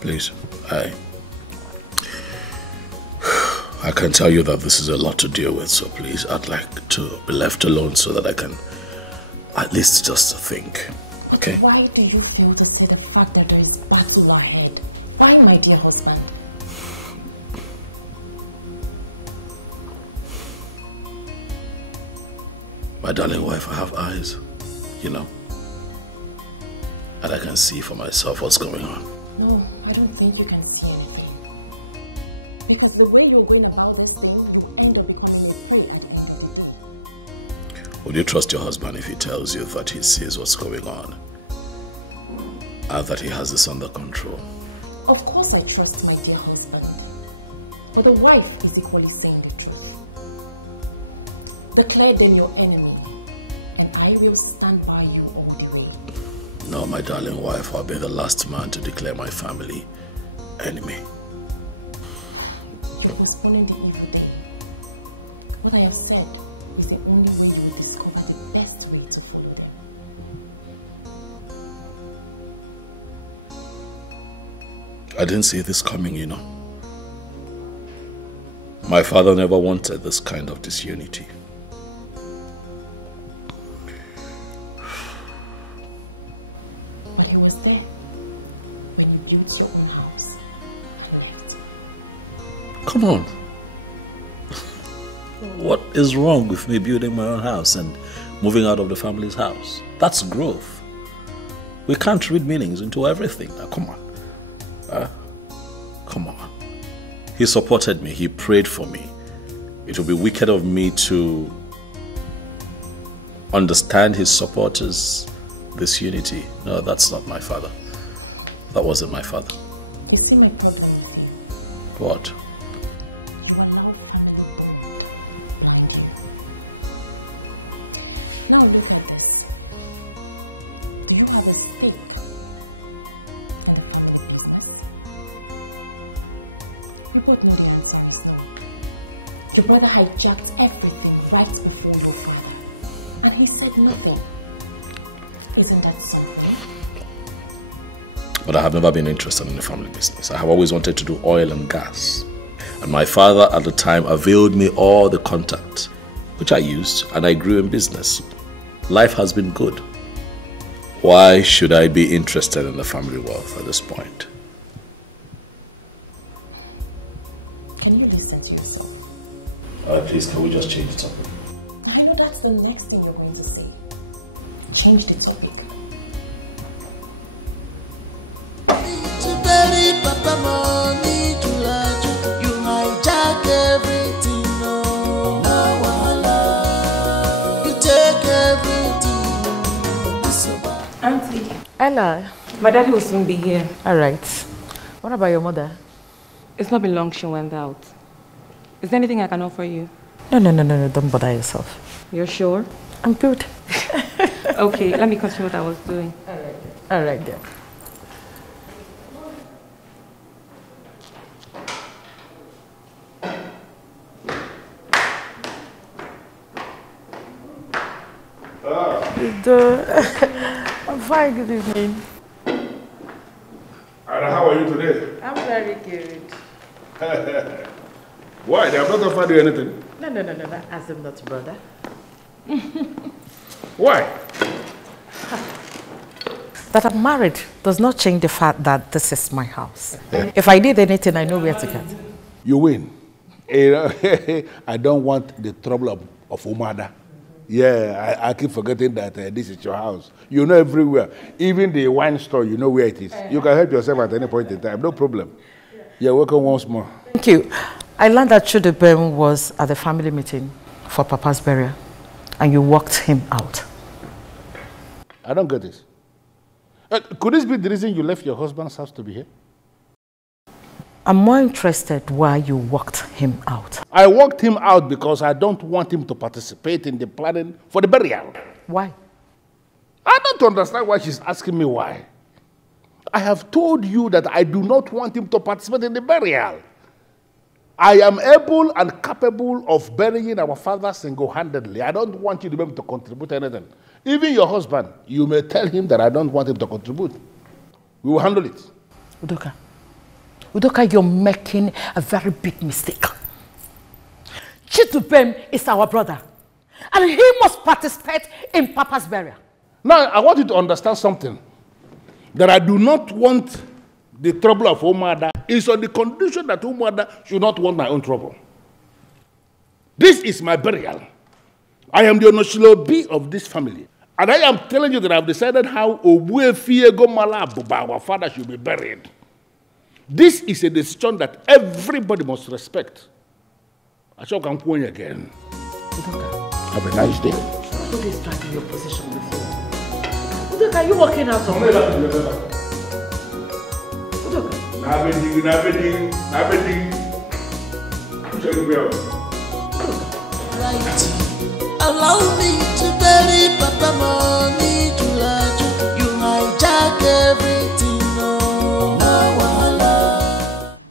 Please, I can tell you that this is a lot to deal with, so please, I'd like to be left alone so that I can at least just think, okay? Why do you feel to say the fact that there is battle ahead? Why, my dear husband? My darling wife, I have eyes, you know, and I can see for myself what's going on. No, I don't think you can see anything. Because the way you're going about this, you end up on your prayer. Would you trust your husband if he tells you that he sees what's going on? And that he has this under control? Of course I trust my dear husband. But the wife is equally saying the truth. Declare them your enemy, and I will stand by you all the way. No, my darling wife, I'll be the last man to declare my family enemy. You're postponing the evil day. What I have said is the only way you will discover the best way to follow them. I didn't see this coming, you know. My father never wanted this kind of disunity. But he was there when you built your own house and left. Come on. What is wrong with me building my own house and moving out of the family's house? That's growth. We can't read meanings into everything. Now, come on. Come on. He supported me. He prayed for me. It would be wicked of me to understand his supporters' disunity. No, that's not my father. That wasn't my father. You see my problem? What? You are now family blind. Now look at this. Do you have a stake in family business? You both know the answer is no. Your brother hijacked everything right before your father, and he said nothing. Isn't that something? But I have never been interested in the family business. I have always wanted to do oil and gas. And my father at the time availed me all the contacts, which I used, and I grew in business. Life has been good. Why should I be interested in the family wealth at this point? Can you listen to yourself? Please, can we just change the topic? I know that's the next thing you're going to say. Change the topic. Papa money to you hijack everything, no wahala. You take everything. Auntie. Ella. My daddy will soon be here. Alright. What about your mother? It's not been long she went out. Is there anything I can offer you? No, don't bother yourself. You're sure? I'm good. Okay, let me continue what I was doing. Alright then. I'm fine, good evening. And how are you today? I'm very good. Why? They have not offered you anything? No, ask them not, brother. Why? That I'm married does not change the fact that this is my house. If I did anything, I know where to get. You win. I don't want the trouble of Umada. Yeah, I keep forgetting that this is your house. You know everywhere. Even the wine store, you know where it is. You can help yourself at any point in time. No problem. You're welcome once more. Thank you. I learned that Chudubem was at the family meeting for Papa's burial, and you walked him out. I don't get this. Could this be the reason you left your husband's house to be here? I'm more interested why you walked him out. I walked him out because I don't want him to participate in the planning for the burial. Why? I don't understand why she's asking me why. I have told you that I do not want him to participate in the burial. I am able and capable of burying our father single-handedly. I don't want you to be able to contribute anything. Even your husband, you may tell him that I don't want him to contribute. We will handle it. Udoka, you're making a very big mistake. Chidubem is our brother, and he must participate in Papa's burial. Now, I want you to understand something. That I do not want the trouble of Umada is on the condition that Umada should not want my own trouble. This is my burial. I am the Onoshilobi of this family. And I am telling you that I have decided how Obuefiego Malabuba, our father, should be buried. This is a decision that everybody must respect. I shall come point again. Have a nice day. Who is dragging your position with you? Udoka, are you walking out of here? Udoka. Allow me to bury Papa money to Laju. You hijack everything, no.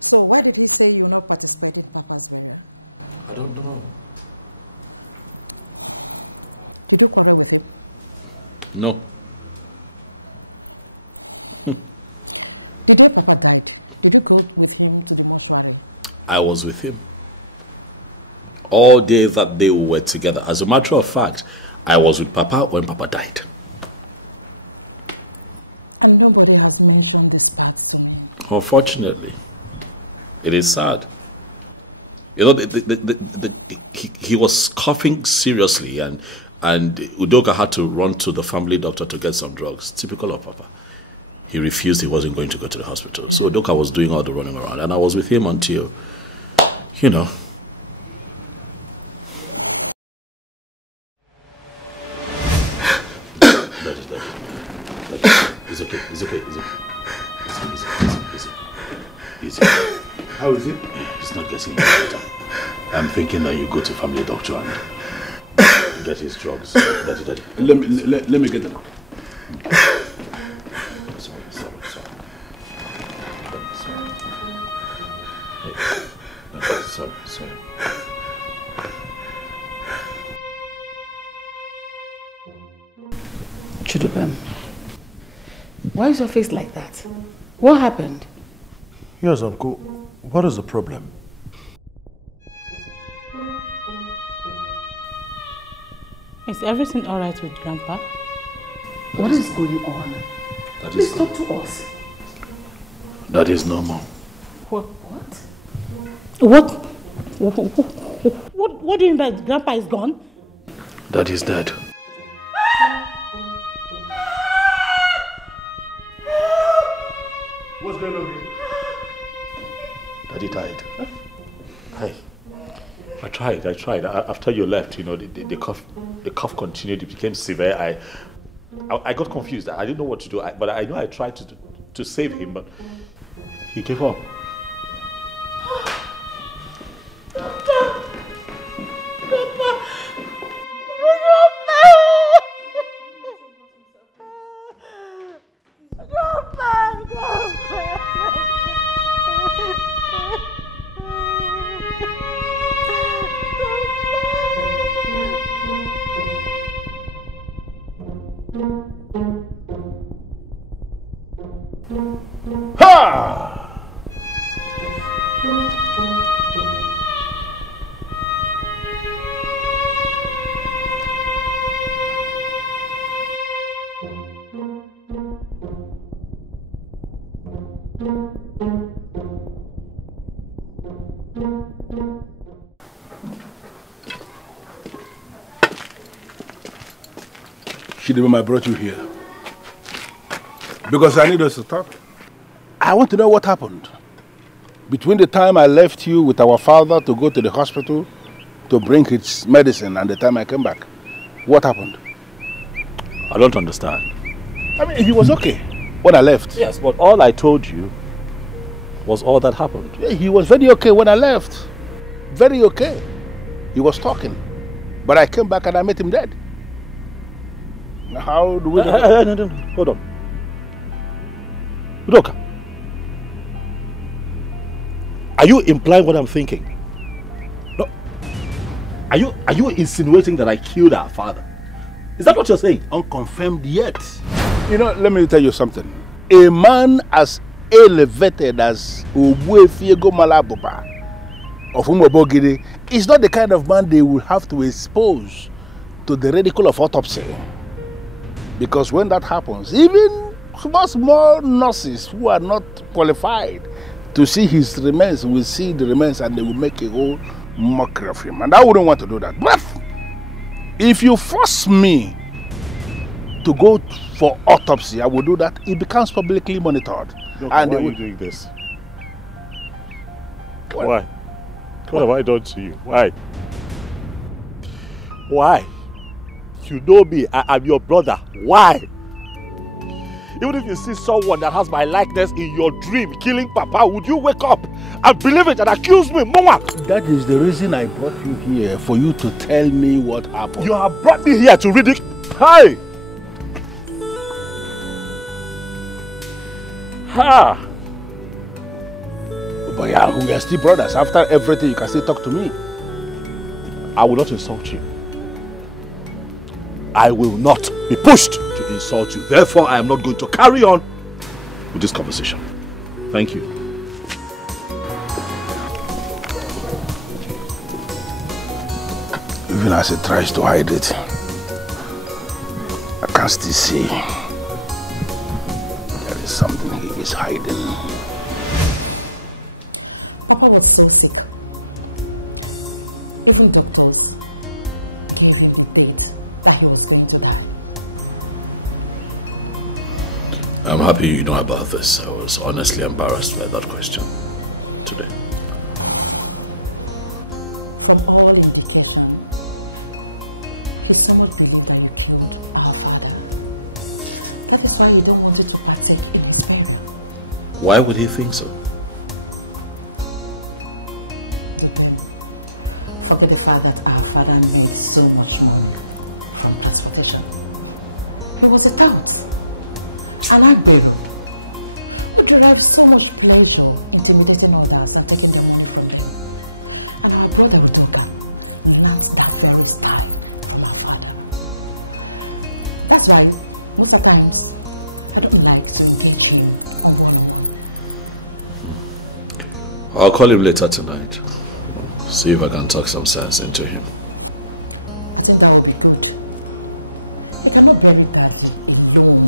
So why did he say you will not participate in Papa's burial? I don't know. Did you cover with him? No. When Papa died, did you go with him to the mortuary? I was with him. All day that they were together. As a matter of fact, I was with Papa when Papa died. And nobody has mentioned this fact to you. Unfortunately, it is sad. You know, he was coughing seriously, and Udoka had to run to the family doctor to get some drugs. Typical of Papa. He refused, he wasn't going to go to the hospital. So Udoka was doing all the running around, and I was with him until, you know. It's okay. Easy. How is it? It's not getting better. I'm thinking that you go to family doctor and get his drugs. Daddy. Let me get them. Sorry. Sorry. Chidubem, why is your face like that? What happened? Yes, Uncle. What is the problem? Is everything all right with Grandpa? What is going on? Please talk to us. That is normal. What do you mean by Grandpa is gone? That is dead. What's going on here? Daddy died. Hi. I tried. After you left, you know, the cough continued. It became severe. I got confused. I didn't know what to do. But I know I tried to save him, but he gave up. Ha! Chidimam, I brought you here because I need us to talk. I want to know what happened between the time I left you with our father to go to the hospital to bring his medicine and the time I came back. What happened? I don't understand. I mean, he was okay when I left. Yes, but all I told you was all that happened. Yeah, he was very okay when I left. Very okay. He was talking. But I came back and I met him dead. How do we... No, hold on. Udoka, are you implying what I'm thinking? No. Are you insinuating that I killed our father? Is that what you're saying? Unconfirmed yet. You know, let me tell you something. A man as elevated as Ubuefiego Malabuba of Umobogiri is not the kind of man they will have to expose to the ridicule of autopsy. Because when that happens, even small nurses who are not qualified to see his remains will see the remains and they will make a whole mockery of him. And I wouldn't want to do that. But if you force me to go for autopsy, I will do that. It becomes publicly monitored. Look, and why are you doing this? Why? What have I done to you? Why? Why? You know me, I'm your brother. Why? Even if you see someone that has my likeness in your dream killing Papa, would you wake up and believe it and accuse me, Mama? That is the reason I brought you here, for you to tell me what happened. You have brought me here to ridicule. Hi! Ha! But yeah, we are still brothers. After everything, you can still talk to me. I will not insult you. I will not be pushed to insult you. Therefore, I am not going to carry on with this conversation. Thank you. Even as he tries to hide it, I can still see there is something he is hiding. Papa was so sick. Even doctors gave him the date that he was going to die. I'm happy you know about this. I was honestly embarrassed by that question today. From all implication, it's somewhat deliberate. That is why he don't want it to matter in his life. Why would he think so? Forget the fact that our father needs so much more from transportation. There was a doubt. And I did. We derive so much pleasure intimidating others and taking them in the country. And our brother Udoka demands that there is time. That's why, most of the times, I don't like to engage you on the phone. I'll call him later tonight. See if I can talk some sense into him. I think that would be good. It cannot bury that if you don't.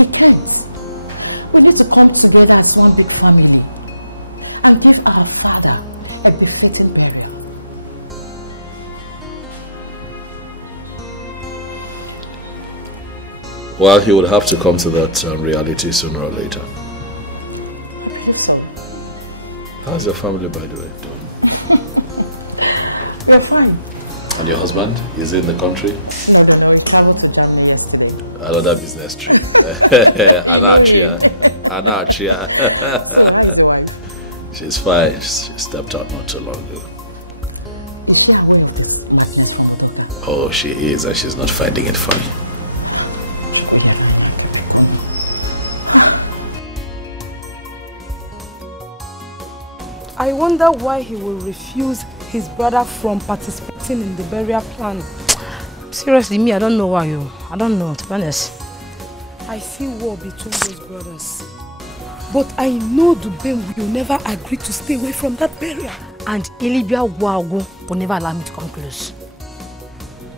I can't. We need to come together as one big family and give our father a befitting burial. Well, he would have to come to that reality sooner or later. So, How's your family, by the way? we're fine. And your husband? Is he in the country? No, but I was traveling to Germany yesterday. Another business trip. Anarchia. She's fine. She stepped out not too long ago. Oh, she is, and she's not finding it funny. I wonder why he will refuse his brother from participating in the burial plan. Seriously, me, I don't know why. I don't know, to be honest. I see war between those brothers. But I know Dubem will never agree to stay away from that burial. And Ilibia Wago will never allow me to come close.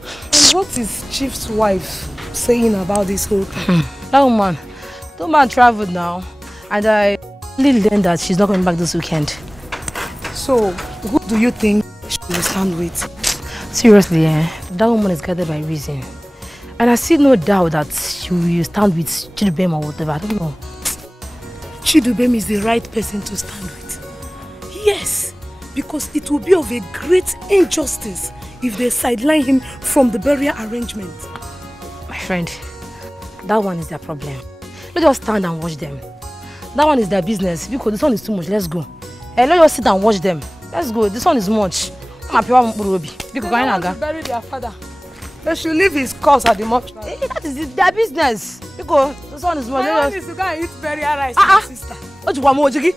And what is Chief's wife saying about this whole thing? That woman traveled now. And I only learned that she's not coming back this weekend. So, who do you think she will stand with? Seriously, that woman is guided by reason. And I see no doubt that she will stand with Chidubem or whatever. I don't know. Chidubem is the right person to stand with. Yes, because it will be of a great injustice if they sideline him from the burial arrangement. My friend, that one is their problem. Let's just stand and watch them. That one is their business. Because this one is too much. Let's go. Hey, let's just sit and watch them. Let's go. This one is much. They want to bury their father. They should leave his corpse at the mortuary. That is their business. Because this one is much. My one is to go and eat burial rice, my sister. What you want more, Jiggy?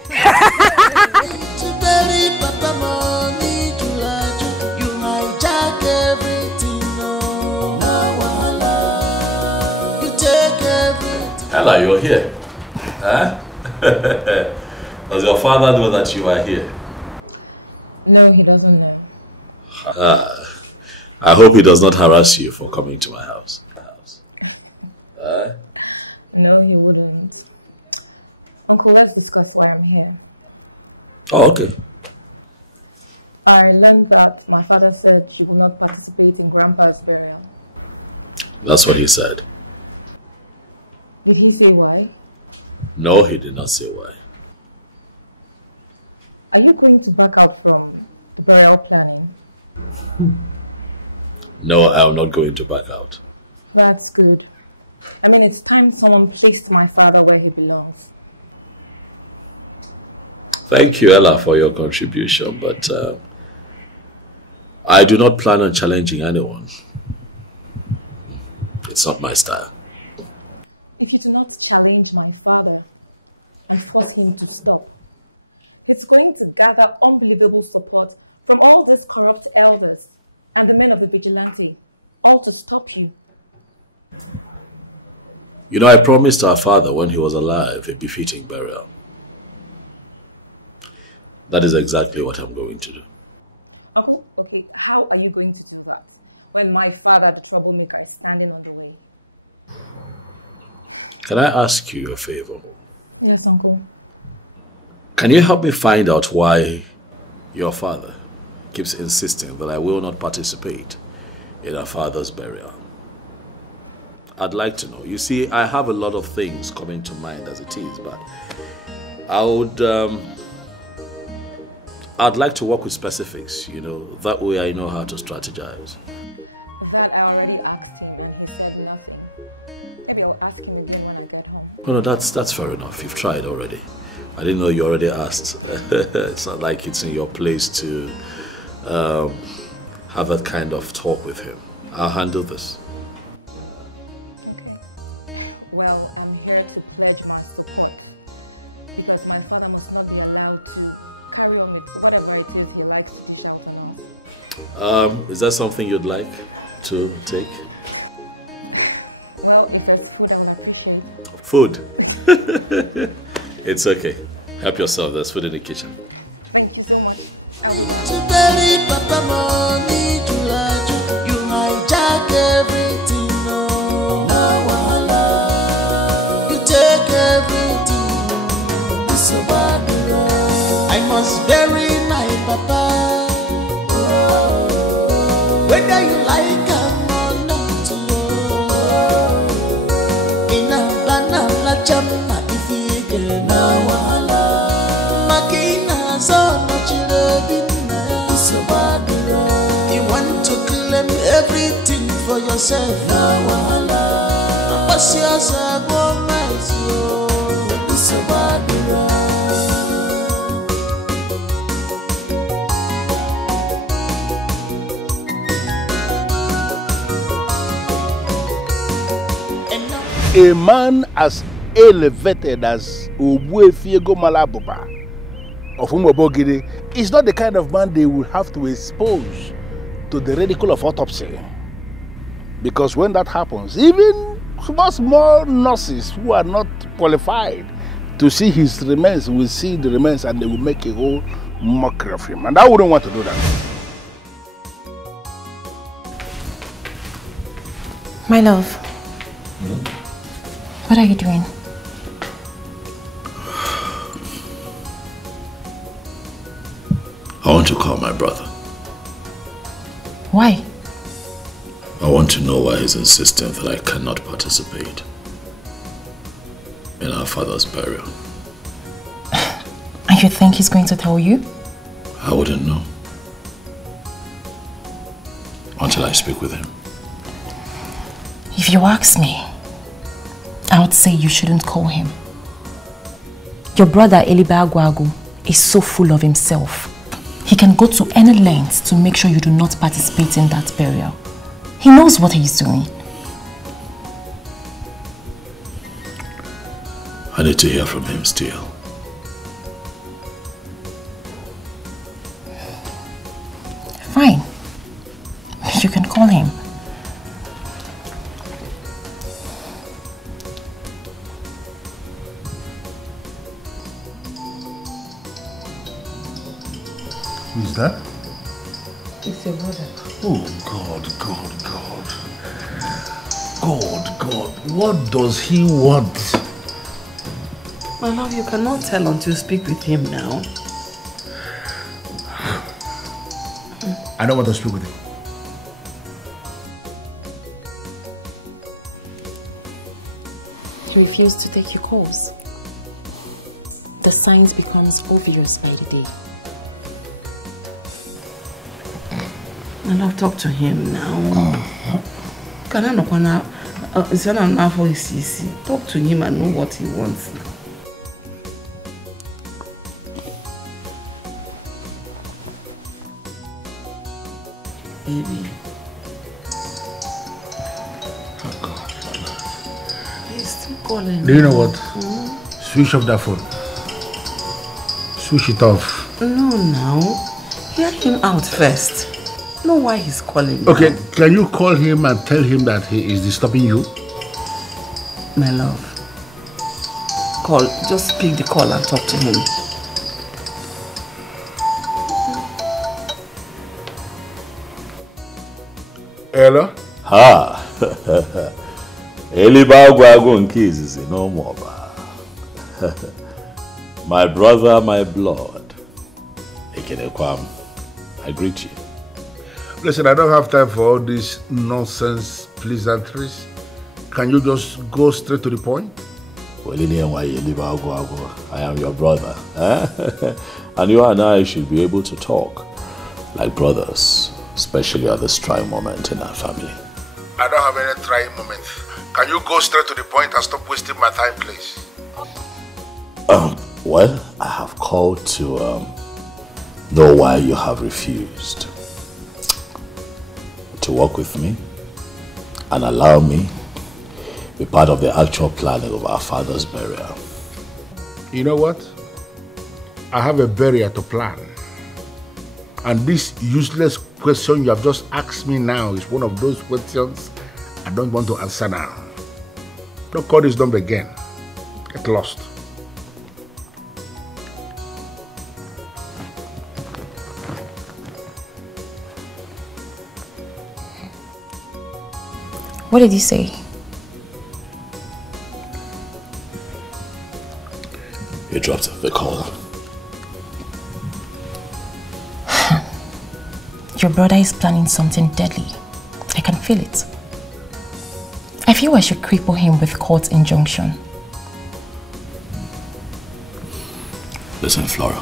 Ella, you're here. Huh? Does your father know that you are here? No, he doesn't know. I hope he does not harass you for coming to my house. No, he wouldn't. Uncle, let's discuss why I'm here. Oh, okay. I learned that my father said she will not participate in Grandpa's burial. That's what he said. Did he say why? No, he did not say why. Are you going to back out from the burial planning? No, I'm not going to back out. That's good. I mean, it's time someone placed my father where he belongs. Thank you, Ella, for your contribution, but I do not plan on challenging anyone. It's not my style. If you do not challenge my father and force him to stop, he's going to gather unbelievable support from all these corrupt elders and the men of the vigilante, all to stop you. You know, I promised our father when he was alive a befitting burial. That is exactly what I'm going to do. Uncle, okay, how are you going to do that when my father, the troublemaker, is standing on the way? Can I ask you a favor? Yes, Uncle. Can you help me find out why your father keeps insisting that I will not participate in our father's burial? I'd like to know. You see, I have a lot of things coming to mind as it is, but I'd like to work with specifics, you know, that way I know how to strategize. That I already asked him, but he said nothing. Maybe I'll ask him again when I get home. Oh, no, that's fair enough. You've tried already. I didn't know you already asked. It's not like it's in your place to have that kind of talk with him. I'll handle this. Well, I'm here to pledge my support because my father must not be allowed to carry on with whatever it is he likes to tell. Is that something you'd like to take? Well, if there's food in the kitchen. Food? It's okay. Help yourself. There's food in the kitchen. You hijack everything, you take everything. So I must bury my papa, whether you like him or not. In a banana chama if you get now. Makina so much loving. You want to claim everything for yourself. What's yours? It's a bad A man as elevated as Ogbuefiego Malabuba of Umobogiri is not the kind of man they will have to expose to the ridicule of autopsy. Because when that happens, even small nurses who are not qualified to see his remains, will see the remains and they will make a whole mockery of him. And I wouldn't want to do that. My love, what are you doing? I want to call my brother. Why? I want to know why he's insisting that I cannot participate in our father's burial. And you think he's going to tell you? I wouldn't know until I speak with him. If you ask me, I would say you shouldn't call him. Your brother Elibagwagu is so full of himself. He can go to any length to make sure you do not participate in that burial. He knows what he's doing. I need to hear from him still. Fine. You can call him. Who's that? It's your brother. Oh, God. What does he want? My love, you cannot tell until you speak with him now. I don't want to speak with him. He refused to take your calls. The signs becomes obvious by the day. My love, talk to him now. Talk to him and know what he wants now. Baby. Oh God. He's still calling. Do you know what? Switch off that phone. Switch it off. No, now. Hear him out first. Know why he's calling. Okay, can you call him and tell him that he is disturbing you? My love. Call. Just pick the call and talk to him. Hello? Ha! Elibagwagu nkizizi no more. My brother, my blood. I greet you. Listen, I don't have time for all these nonsense pleasantries. Can you just go straight to the point? I am your brother. And you and I should be able to talk like brothers, especially at this trying moment in our family. I don't have any trying moment. Can you go straight to the point and stop wasting my time, please? Well, I have called to know why you have refused to work with me and allow me be part of the actual planning of our father's burial. You know what? I have a burial to plan. And this useless question you have just asked me now is one of those questions I don't want to answer now. Don't call this number again. Get lost. What did you say? You dropped the call. Your brother is planning something deadly. I can feel it. I feel I should cripple him with court injunction. Listen, Flora.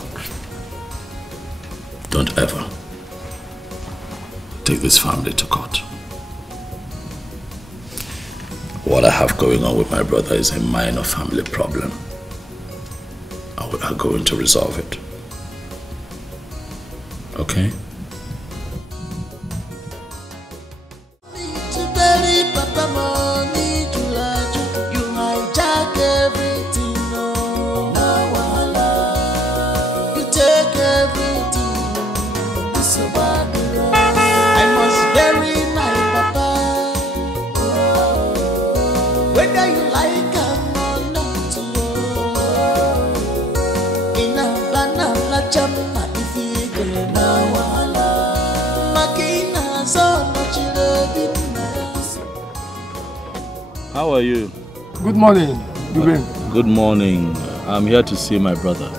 Don't ever take this family to court. What I have going on with my brother is a minor family problem. We are going to resolve it. Okay? Whether you like or not, How are you? Good morning, Dubem. Good morning. I'm here to see my brother.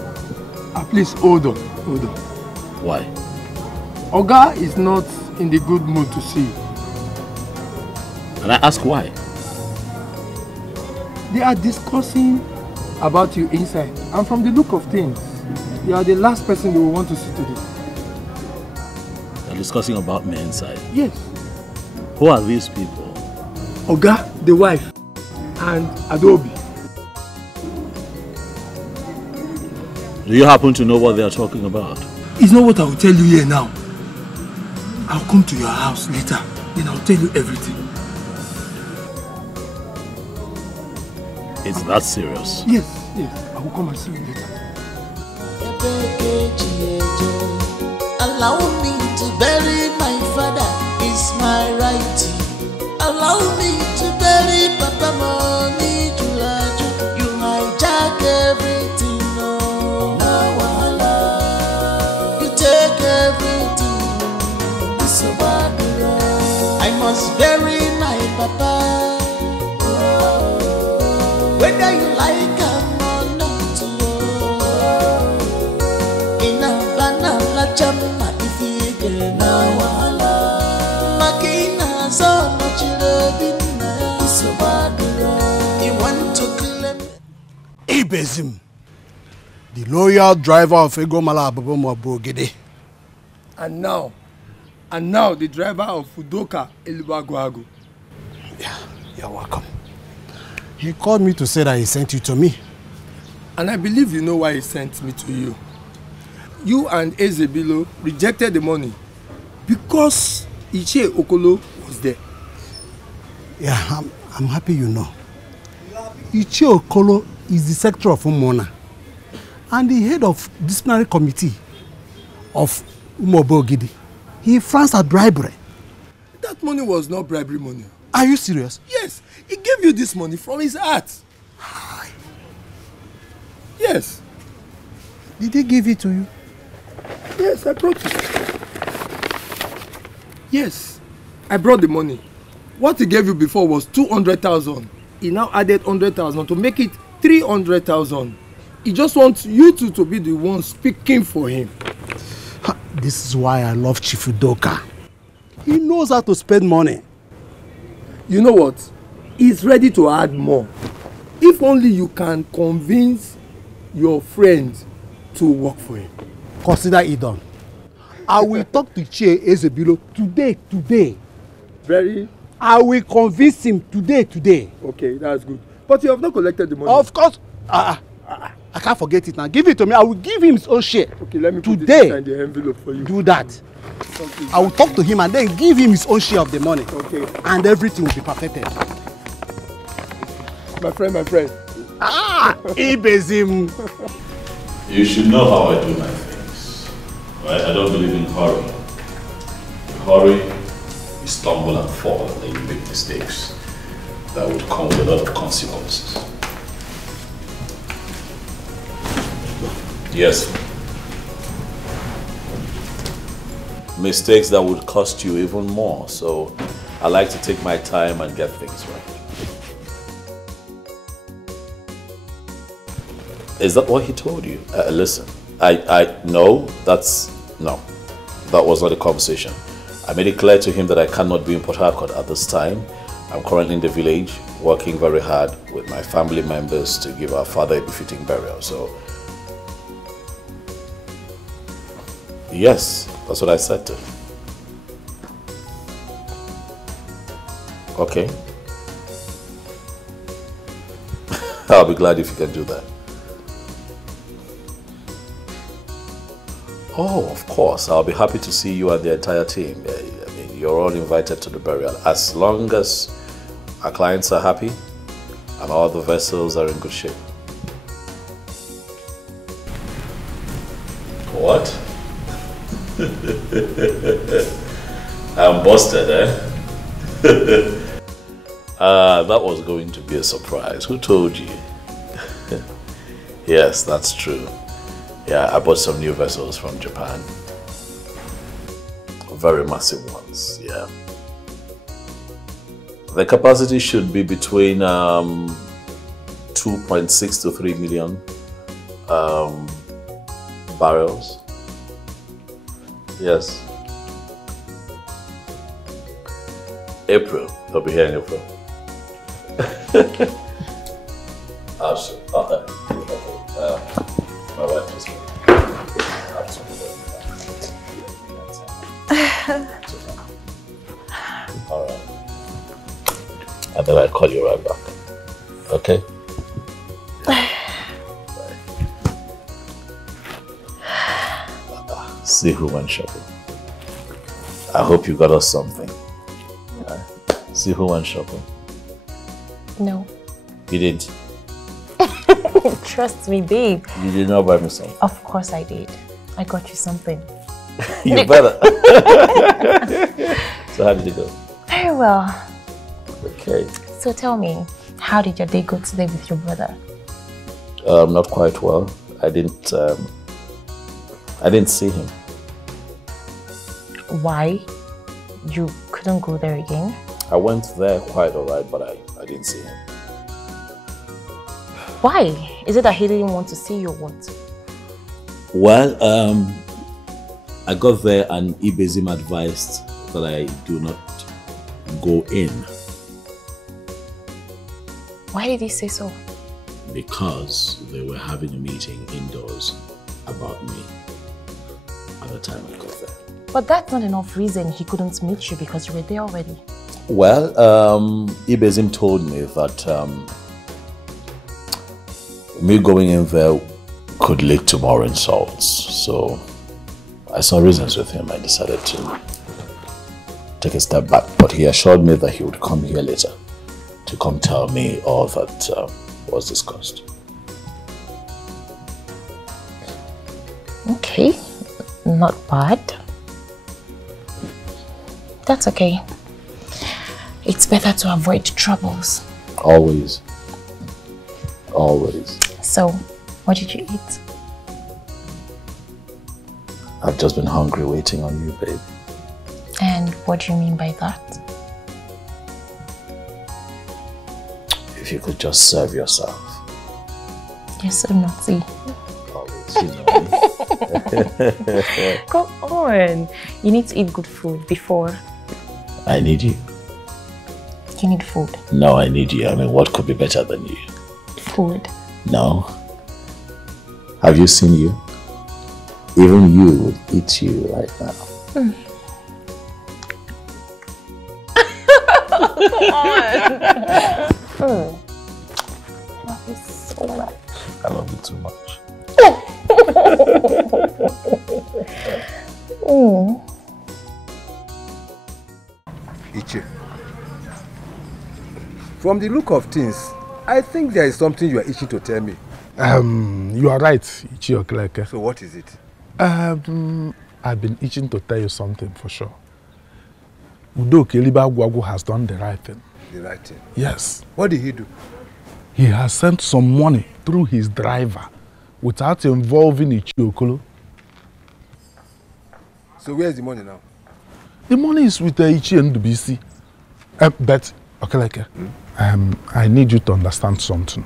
Please hold on. Why? Oga is not in the good mood to see you. And I ask why? They are discussing about you inside, and from the look of things, you are the last person they will want to see today. They're discussing about me inside? Yes. Who are these people? Oga, the wife, and Adobe. Do you happen to know what they are talking about? It's not what I will tell you here now. I'll come to your house later, then I'll tell you everything. It's that serious? Yes. I will come and see you later. Allow me to bury my father, it's my right. Allow me to bury Papa Money Julaju. You hijack everything, no wahala. You take everything, it's a bad road. I must bury my papa. Whether you like him or not, in a banana chama if you get no wahala. Makina so much loving, so bad. You want to claim Ibezim, the loyal driver of Egomala Abobomo Bogede. And now the driver of Udoka Elubagwago. Yeah, you're welcome. He called me to say that he sent you to me. And I believe you know why he sent me to you. You and Ezebilo rejected the money because Ichie Okolo was there. Yeah, I'm happy you know. Ichie Okolo is the secretary of Umona and the head of disciplinary committee of Umobogidi. He fronts at bribery. That money was not bribery money. Are you serious? Yes, he gave you this money from his heart. Yes. Did he give it to you? Yes, I brought it. Yes, I brought the money. What he gave you before was 200,000. He now added 100,000 to make it 300,000. He just wants you two to be the one speaking for him. This is why I love Chief Udoka. He knows how to spend money. You know what? He's ready to add more. If only you can convince your friend to work for him. Consider it done. I will talk to Che Ezebilo today. I will convince him today. Okay, that's good. But you have not collected the money. Of course. I can't forget it now. Give it to me. I will give him his own share. Okay, let me put today. This inside the envelope for you. Do that. Okay. I will talk to him and then give him his own share of the money. Okay. And everything will be perfected. My friend. Ibezim. You should know how I do my things. Right? I don't believe in hurry. In hurry, you stumble and fall and you make mistakes that would come with a lot of consequences. Yes. Mistakes that would cost you even more. So I like to take my time and get things right. Is that what he told you? Listen, no, that was not a conversation. I made it clear to him that I cannot be in Port Harcourt at this time. I'm currently in the village, working very hard with my family members to give our father a befitting burial. So, yes, that's what I said to him. Okay. I'll be glad if you can do that. Oh, of course. I'll be happy to see you and the entire team. I mean, you're all invited to the burial. As long as our clients are happy and all the vessels are in good shape. What? I'm busted, eh? That was going to be a surprise. Who told you? Yes, that's true. Yeah, I bought some new vessels from Japan. Very massive ones, yeah. The capacity should be between 2.6 to 3 million barrels. Yes. April. They'll be here in April. My wife just Alright. And then I'll call you right back. Okay? See who went shopping. I hope you got us something. See who went shopping. No. You didn't? Trust me, babe. You did not buy me something. Of course I did. I got you something. You better. So how did it go? Very well. Okay. So tell me, how did your day go today with your brother? Not quite well. I didn't see him. Why? You couldn't go there again? I went there quite alright, but I didn't see him. Why? Is it that he didn't want to see you or what? Well, I got there and Ugezu advised that I do not go in. Why did he say so? Because they were having a meeting indoors about me at the time I got there. But that's not enough reason he couldn't meet you because you were there already. Well, Ugezu told me that me going in there could lead to more insults. So I saw reasons with him. I decided to take a step back. But he assured me that he would come here later to come tell me all that was discussed. Okay, not bad. That's okay. It's better to avoid troubles. Always. Always. So, what did you eat? I've just been hungry waiting on you, babe. And what do you mean by that? If you could just serve yourself. You're so naughty. Always, you know me. Come on. You need to eat good food before. I need you. You need food. No, I need you. I mean, what could be better than you? Food. No. Have you seen you? Even you would eat you right now. Mm. I love you so much. I love you too much. Ichi, from the look of things, I think there is something you are itching to tell me. You are right, Ichi Okeleke. So what is it? I've been itching to tell you something for sure. Udo Kelibagwagu has done the right thing. The right thing? Yes. What did he do? He has sent some money through his driver without involving Ichi Okolo. So where is the money now? The money is with Ichi and BC. But, Okeleke, I need you to understand something.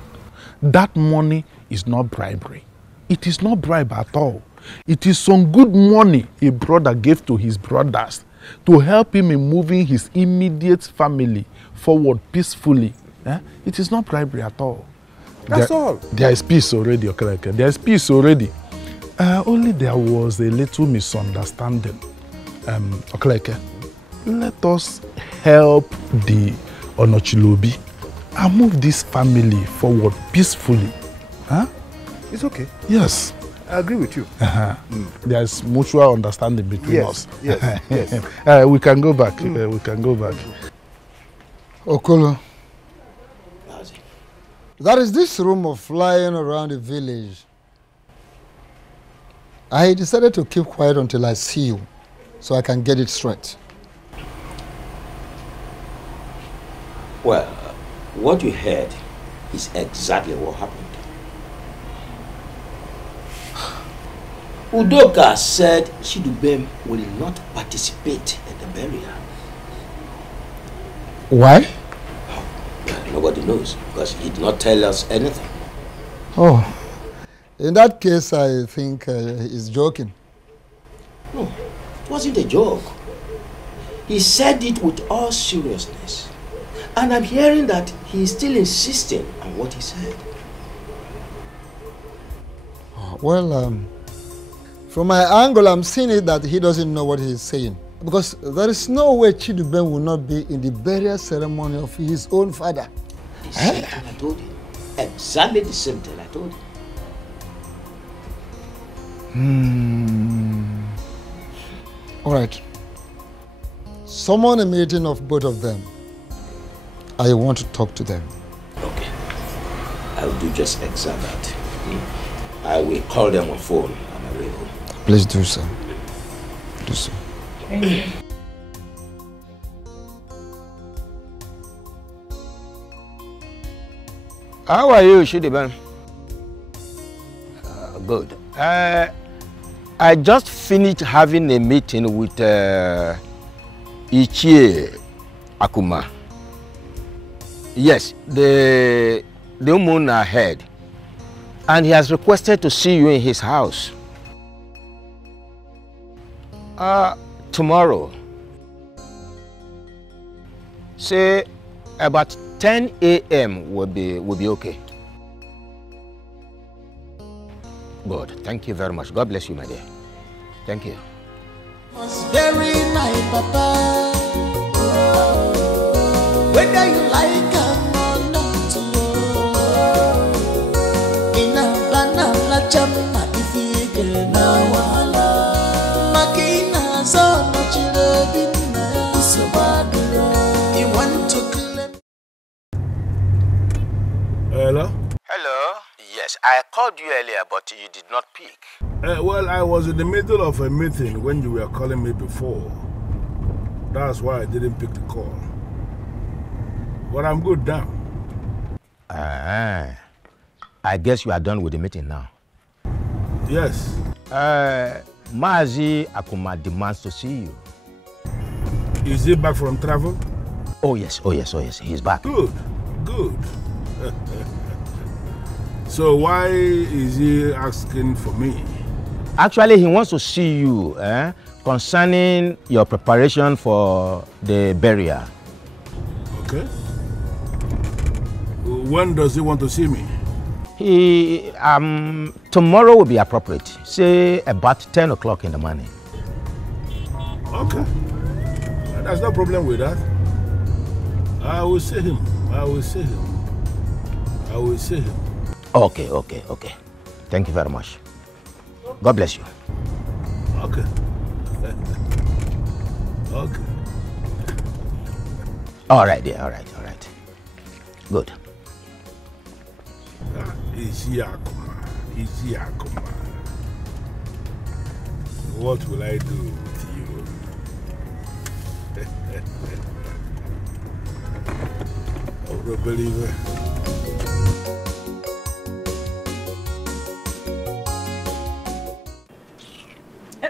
That money is not bribery. It is not bribe at all. It is some good money a brother gave to his brothers to help him in moving his immediate family forward peacefully. It is not bribery at all. That's all. There is peace already, Okeleke. There is peace already. Only there was a little misunderstanding. Okeleke, let us help the Onochilobi and move this family forward peacefully. Huh? It's okay. Yes. I agree with you. There is mutual understanding between us. Yes, yes. We can go back. We can go back. Okolo, there is this rumor flying around the village. I decided to keep quiet until I see you, so I can get it straight. Well, what you heard is exactly what happened. Udoka said Chidubem will not participate in the burial. Why? Nobody knows because he did not tell us anything. Oh, in that case, I think he's joking. No, it wasn't a joke. He said it with all seriousness. And I'm hearing that he's still insisting on what he said. Well, from my angle, I'm seeing it that he doesn't know what he's saying. Because there is no way Chidubem will not be in the burial ceremony of his own father. The same thing I told him. Exactly the same thing I told him. All right. Summon a meeting of both of them. I want to talk to them. Okay. I'll do just exactly that. I will call them on phone. I'm available. Please do so. Do so. How are you, Chidubem? Good. I just finished having a meeting with Ichie Akuma. Yes, the moon ahead. And he has requested to see you in his house. Tomorrow. Say about 10 a.m. will be okay. Good. Thank you very much. God bless you, my dear. Thank you. Was very nice, Papa. Whether you like him or not, in a banana chama if you get now, Makina so much loving, so bad. You want to claim. Hello? Hello? Yes, I called you earlier, but you did not pick. Well, I was in the middle of a meeting when you were calling me before. That's why I didn't pick the call. But I'm good now. I guess you are done with the meeting now. Yes. Mazi Akuma demands to see you. Is he back from travel? Oh yes, he's back. Good. So why is he asking for me? Actually, he wants to see you concerning your preparation for the burial. Okay. When does he want to see me? Tomorrow will be appropriate. Say about 10 o'clock in the morning. Okay. There's no problem with that. I will see him. Okay. Thank you very much. God bless you. Okay. Okay. All right, dear. All right. Good. Ishi Akuma. What will I do with you? Oh, believer.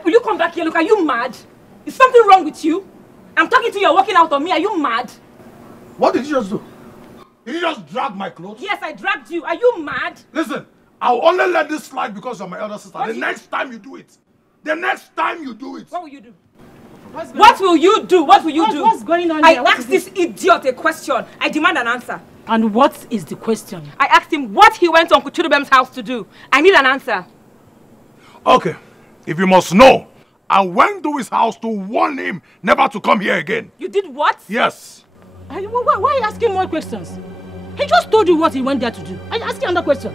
Will you come back here? Look, are you mad? Is something wrong with you? I'm talking to you, you're walking out on me. Are you mad? What did you just do? Did you just drag my clothes? Yes, I dragged you. Are you mad? Listen, I'll only let this slide because you're my elder sister. The next time you do it. What will you do? What will you do? What's going on here? I asked this idiot a question. I demand an answer. And what is the question? I asked him what he went to Uncle Chidubem's house to do. I need an answer. Okay, if you must know, I went to his house to warn him never to come here again. You did what? Yes. Why are you asking more questions? He just told you what he went there to do. Are you asking another question?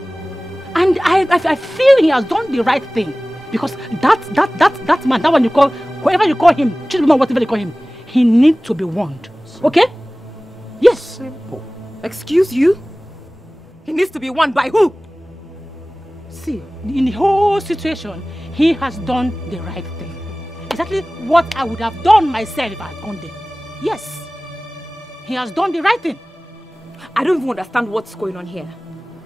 And I feel he has done the right thing. Because that man, that one you call, whoever you call him, Chidubem, whatever you call him, he needs to be warned. Okay? Yes. Simple. Excuse you? He needs to be warned by who? See, in the whole situation, he has done the right thing. Exactly what I would have done myself if I had gone there. Yes. He has done the right thing. I don't even understand what's going on here.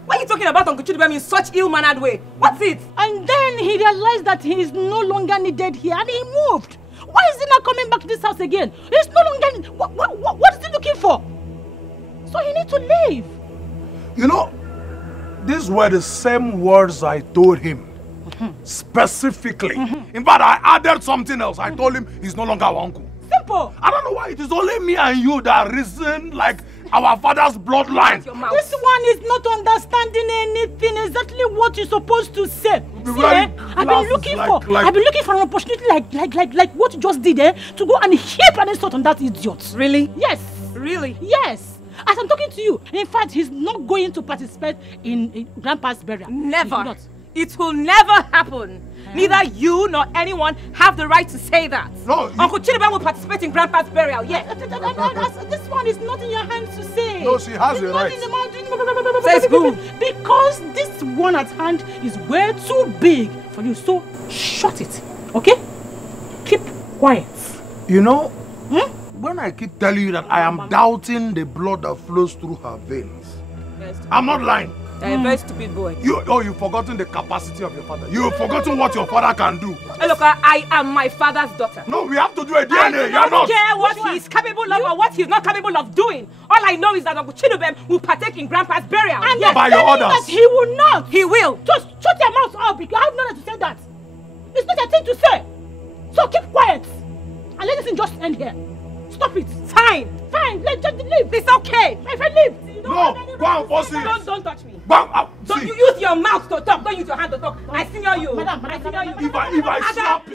Why are you talking about Uncle Chidubem in such ill-mannered way? What's it? And then he realized that he is no longer needed here and he moved. Why is he not coming back to this house again? He's no longer... What is he looking for? So he needs to leave. You know, these were the same words I told him. Specifically. In fact, I added something else. I told him he's no longer our uncle. Simple. I don't know why it is only me and you that reason like our father's bloodline. This one is not understanding anything. Exactly what you're supposed to say. See, I've been looking for an opportunity like what you just did to go and heap an insult on that idiot. Really? Yes. Really? Yes. As I'm talking to you, in fact, he's not going to participate in Grandpa's burial. Never. It will never happen. Neither you nor anyone have the right to say that. No, Uncle Chidiben will participate in Grandpa's burial, yes. This one is not in your hands to say. No, she has the right. Says who? Because this one at hand is way too big for you. So shut it, okay? Keep quiet. You know, when I keep telling you that I am doubting the blood that flows through her veins, I'm not lying. You're a very stupid boy. You've forgotten the capacity of your father. You've forgotten what your father can do. Look, I am my father's daughter. No, we have to do a DNA. I don't care what he's capable of or what he's not capable of doing. All I know is that Uncle Chidiben will partake in Grandpa's burial. And yes. by your orders. That he will not. He will. Just shut your mouth up. I have no right to say that. It's not a thing to say. So keep quiet. And let this thing just end here. Stop it. Fine. Fine. Let's just leave. It's okay. My friend, leave. No, go and force it. Don't touch me. Don't you use your mouth to talk. Don't use your hand to talk. I senior you. Madam, I senior you. If I slap you.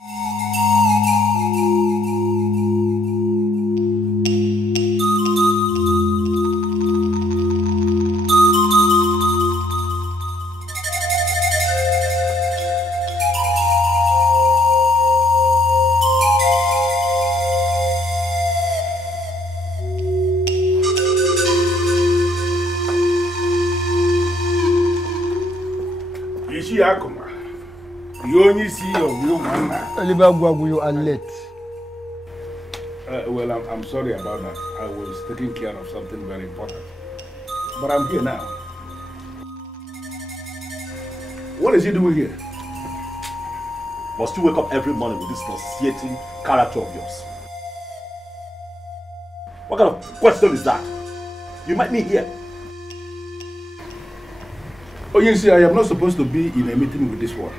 You only see your real man. You are late. Well, I'm sorry about that. I was taking care of something very important. But I'm here now. What is he doing here? Must you wake up every morning with this nauseating character of yours? What kind of question is that? You met me here. Oh, you see, I am not supposed to be in a meeting with this one.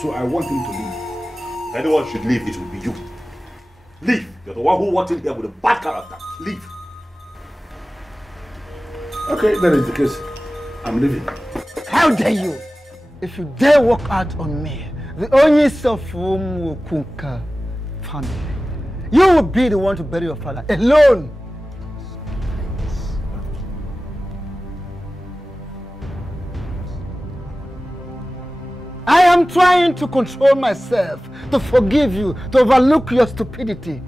So I want him to leave. If anyone should leave, it will be you. Leave. You're the one who walked in here with a bad character. Leave. Okay, that is the case. I'm leaving. How dare you? If you dare walk out on me, the only son of whom will conquer family, you will be the one to bury your father alone. I am trying to control myself, to forgive you, to overlook your stupidity,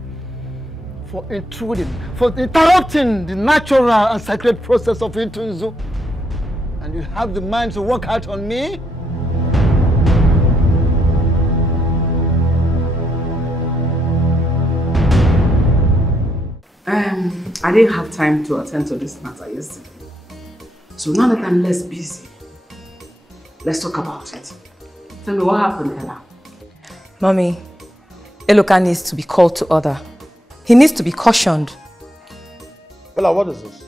for intruding, for interrupting the natural and sacred process of Ugezu. And you have the mind to walk out on me? I didn't have time to attend to this matter yesterday. So now that I'm less busy, let's talk about it. Tell me what happened, Ella. Mommy, Eloka needs to be called to order. He needs to be cautioned. Ella, what is this?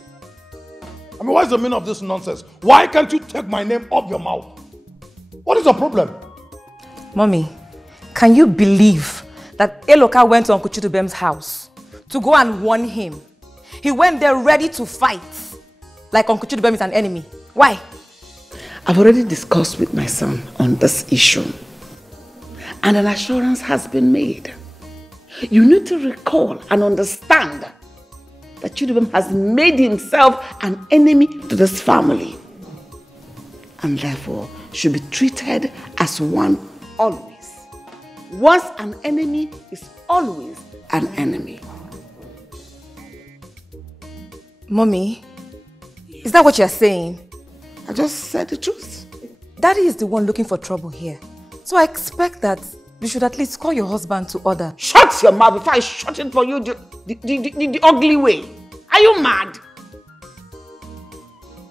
I mean, what is the meaning of this nonsense? Why can't you take my name off your mouth? What is the problem? Mommy, can you believe that Eloka went to Uncle Chidubem's house to go and warn him? He went there ready to fight, like Uncle Chidubem is an enemy. Why? I've already discussed with my son on this issue, and an assurance has been made. You need to recall and understand that Chidubem has made himself an enemy to this family, and therefore should be treated as one always. Once an enemy is always an enemy. Mommy, is that what you're saying? I just said the truth. Daddy is the one looking for trouble here. So I expect that you should at least call your husband to order. Shut your mouth before I shut it for you the ugly way. Are you mad?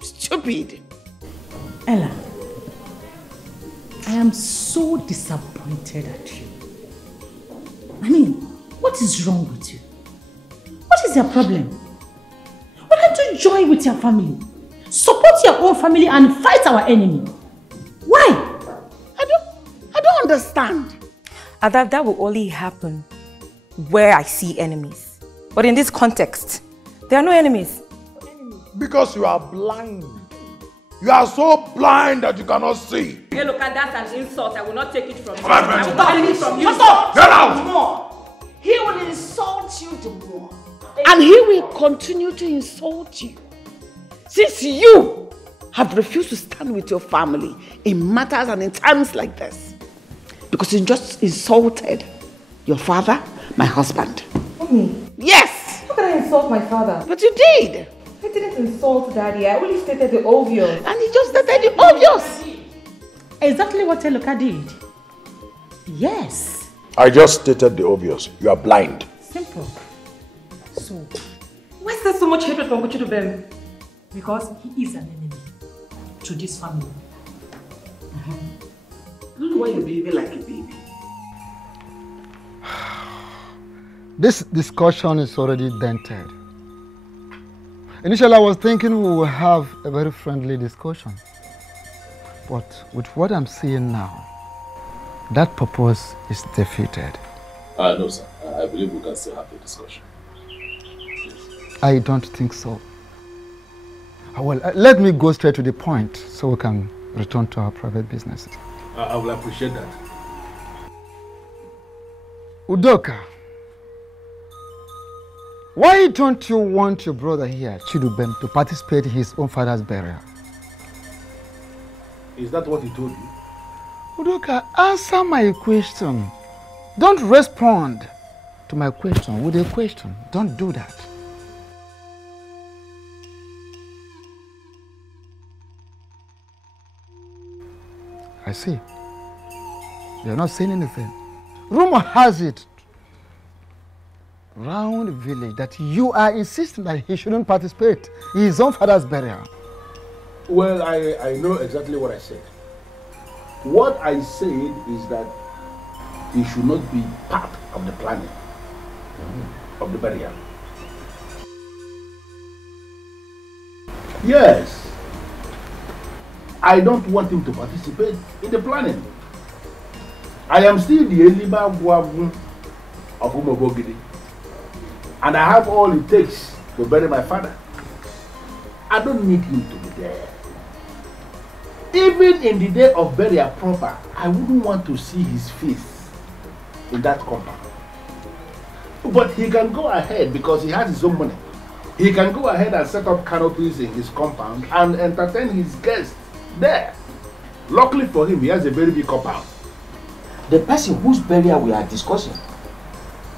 Stupid. Ella, I am so disappointed at you. I mean, what is wrong with you? What is your problem? Why can't you join with your family. Support your own family and fight our enemy. Why? I don't understand. And that will only happen where I see enemies. But in this context, there are no enemies. Because you are blind. You are so blind that you cannot see. Hey, look, that's an insult. I will not take it from you. Come on, I will not take it from you. Shut up! Get out! More. He will insult you the more. And he will continue to insult you. Since you have refused to stand with your family in matters and in times like this. Because you just insulted your father, my husband. Mommy. Yes! How can I insult my father? But you did. I didn't insult Daddy. I only stated the obvious. And he just stated the obvious. Exactly what Eloka did. Yes. I just stated the obvious. You are blind. Simple. So, why is there so much hatred from Chidubem? Because he is an enemy to this family. I don't know why you're behaving like a baby. This discussion is already dented. Initially, I was thinking we will have a very friendly discussion. But with what I'm seeing now, that purpose is defeated. No, sir. I believe we can still have the discussion. I don't think so. Well, let me go straight to the point so we can return to our private businesses. I will appreciate that. Udoka, why don't you want your brother here, Chidubem, to participate in his own father's burial? Is that what he told you? Udoka, answer my question. Don't respond to my question with a question. Don't do that. I see. You're not saying anything. Rumor has it round the village that you are insisting that he shouldn't participate in his own father's burial. Well, I know exactly what I said. What I said is that he should not be part of the planning of the burial. Yes. I don't want him to participate in the planning. I am still the Eliba Guavu of Umobogidi. And I have all it takes to bury my father. I don't need him to be there. Even in the day of burial proper, I wouldn't want to see his face in that compound. But he can go ahead because he has his own money. He can go ahead and set up canopies in his compound and entertain his guests there. Luckily for him, he has a very big compound. The person whose burial we are discussing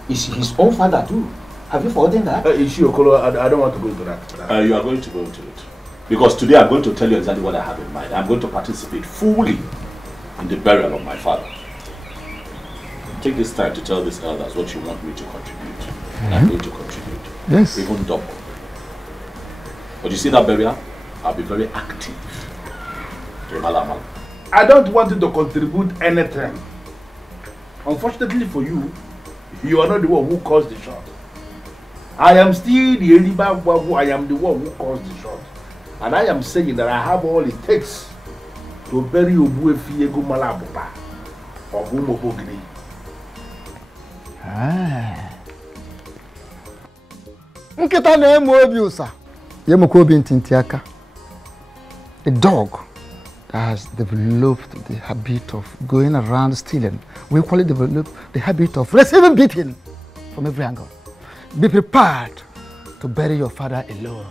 is his own father too. Have you forgotten that? Okolo, I don't want to go into that. You are going to go into it. Because today I'm going to tell you exactly what I have in mind. I'm going to participate fully in the burial of my father. Take this time to tell these elders what you want me to contribute. And I'm going to contribute. Yes. Even double. But you see that burial? I'll be very active. I don't want you to contribute anything. Unfortunately for you, you are not the one who caused the shot. I am still the Eliba Wabu. I am the one who caused the shot. And I am saying that I have all it takes to bury Obuefi Ego Malabuba of Umobogini. Nkita na emu obi usa. Yemoko obi ntintiaka. A dog that has developed the habit of going around stealing. We call it develop the habit of receiving beating from every angle. Be prepared to bury your father alone.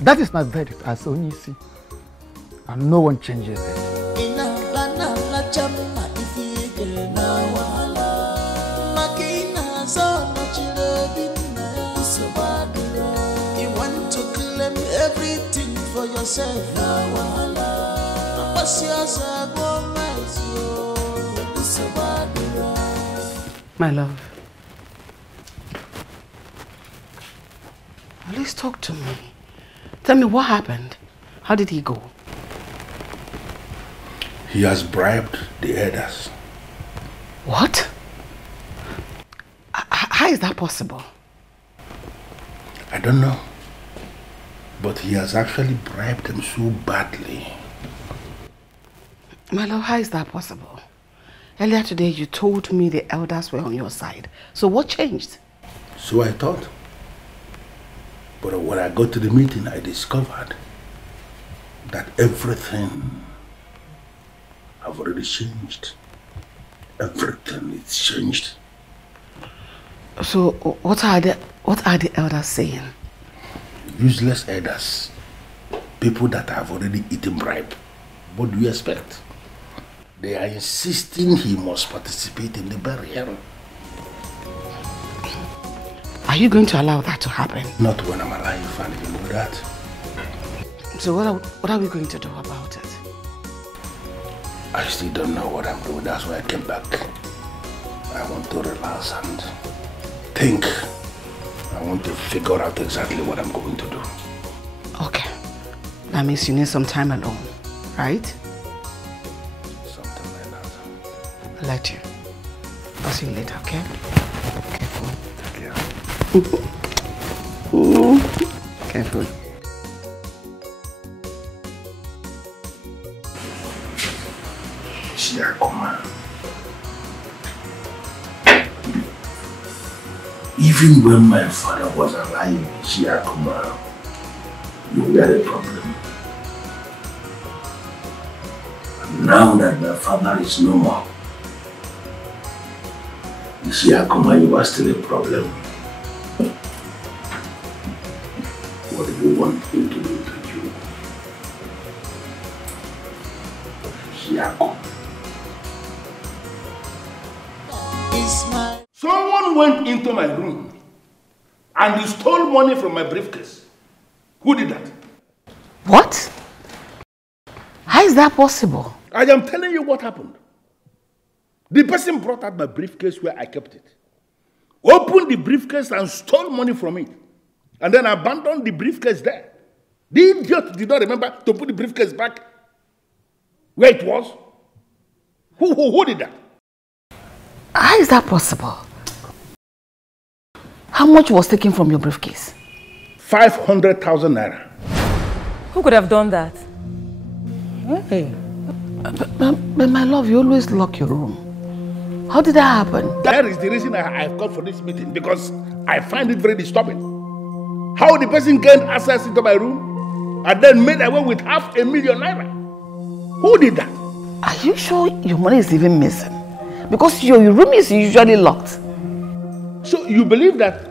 That is my verdict as Onyisi. And no one changes it. You want to claim everything for yourself. My love, please talk to me. Tell me what happened. How did he go? He has bribed the elders. What? How is that possible? I don't know. But he has actually bribed them so badly. My love, how is that possible? Earlier today, you told me the elders were on your side. So what changed? So I thought. But when I got to the meeting, I discovered that everything have already changed. Everything is changed. So what are the elders saying? Useless elders. People that have already eaten bribe. What do you expect? They are insisting he must participate in the burial. Are you going to allow that to happen? Not when I'm alive, and you know that. So what are we going to do about it? I still don't know what I'm doing. That's why I came back. I want to relax and think. I want to figure out exactly what I'm going to do. Okay. That means you need some time alone, right? Something like that. I'll let you. I'll see you later, okay? Careful. Careful. Even when my father was alive, Shiakuma, you were a problem. And now that my father is no more, Shiakuma, you are still a problem. What do you want me to do to you? Shiakuma. Someone went into my room and he stole money from my briefcase. Who did that? What? How is that possible? I am telling you what happened. The person brought out my briefcase where I kept it, opened the briefcase and stole money from it, and then abandoned the briefcase there. The idiot did not remember to put the briefcase back where it was. Who did that? How is that possible? How much was taken from your briefcase? 500,000 naira. Who could have done that? Hey. But my love, you always lock your room. How did that happen? That is the reason I've come for this meeting, because I find it very disturbing. How the person gained access into my room and then made away with 500,000 naira. Who did that? Are you sure your money is even missing? Because your room is usually locked. So you believe that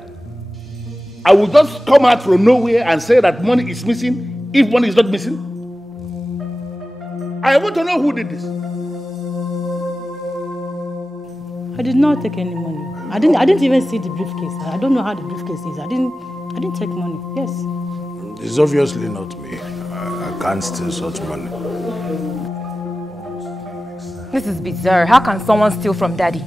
I will just come out from nowhere and say that money is missing if money is not missing? I want to know who did this. I did not take any money. I didn't even see the briefcase. I don't know how the briefcase is. I didn't take money. Yes. It's obviously not me. I can't steal such money. This is bizarre. How can someone steal from Daddy?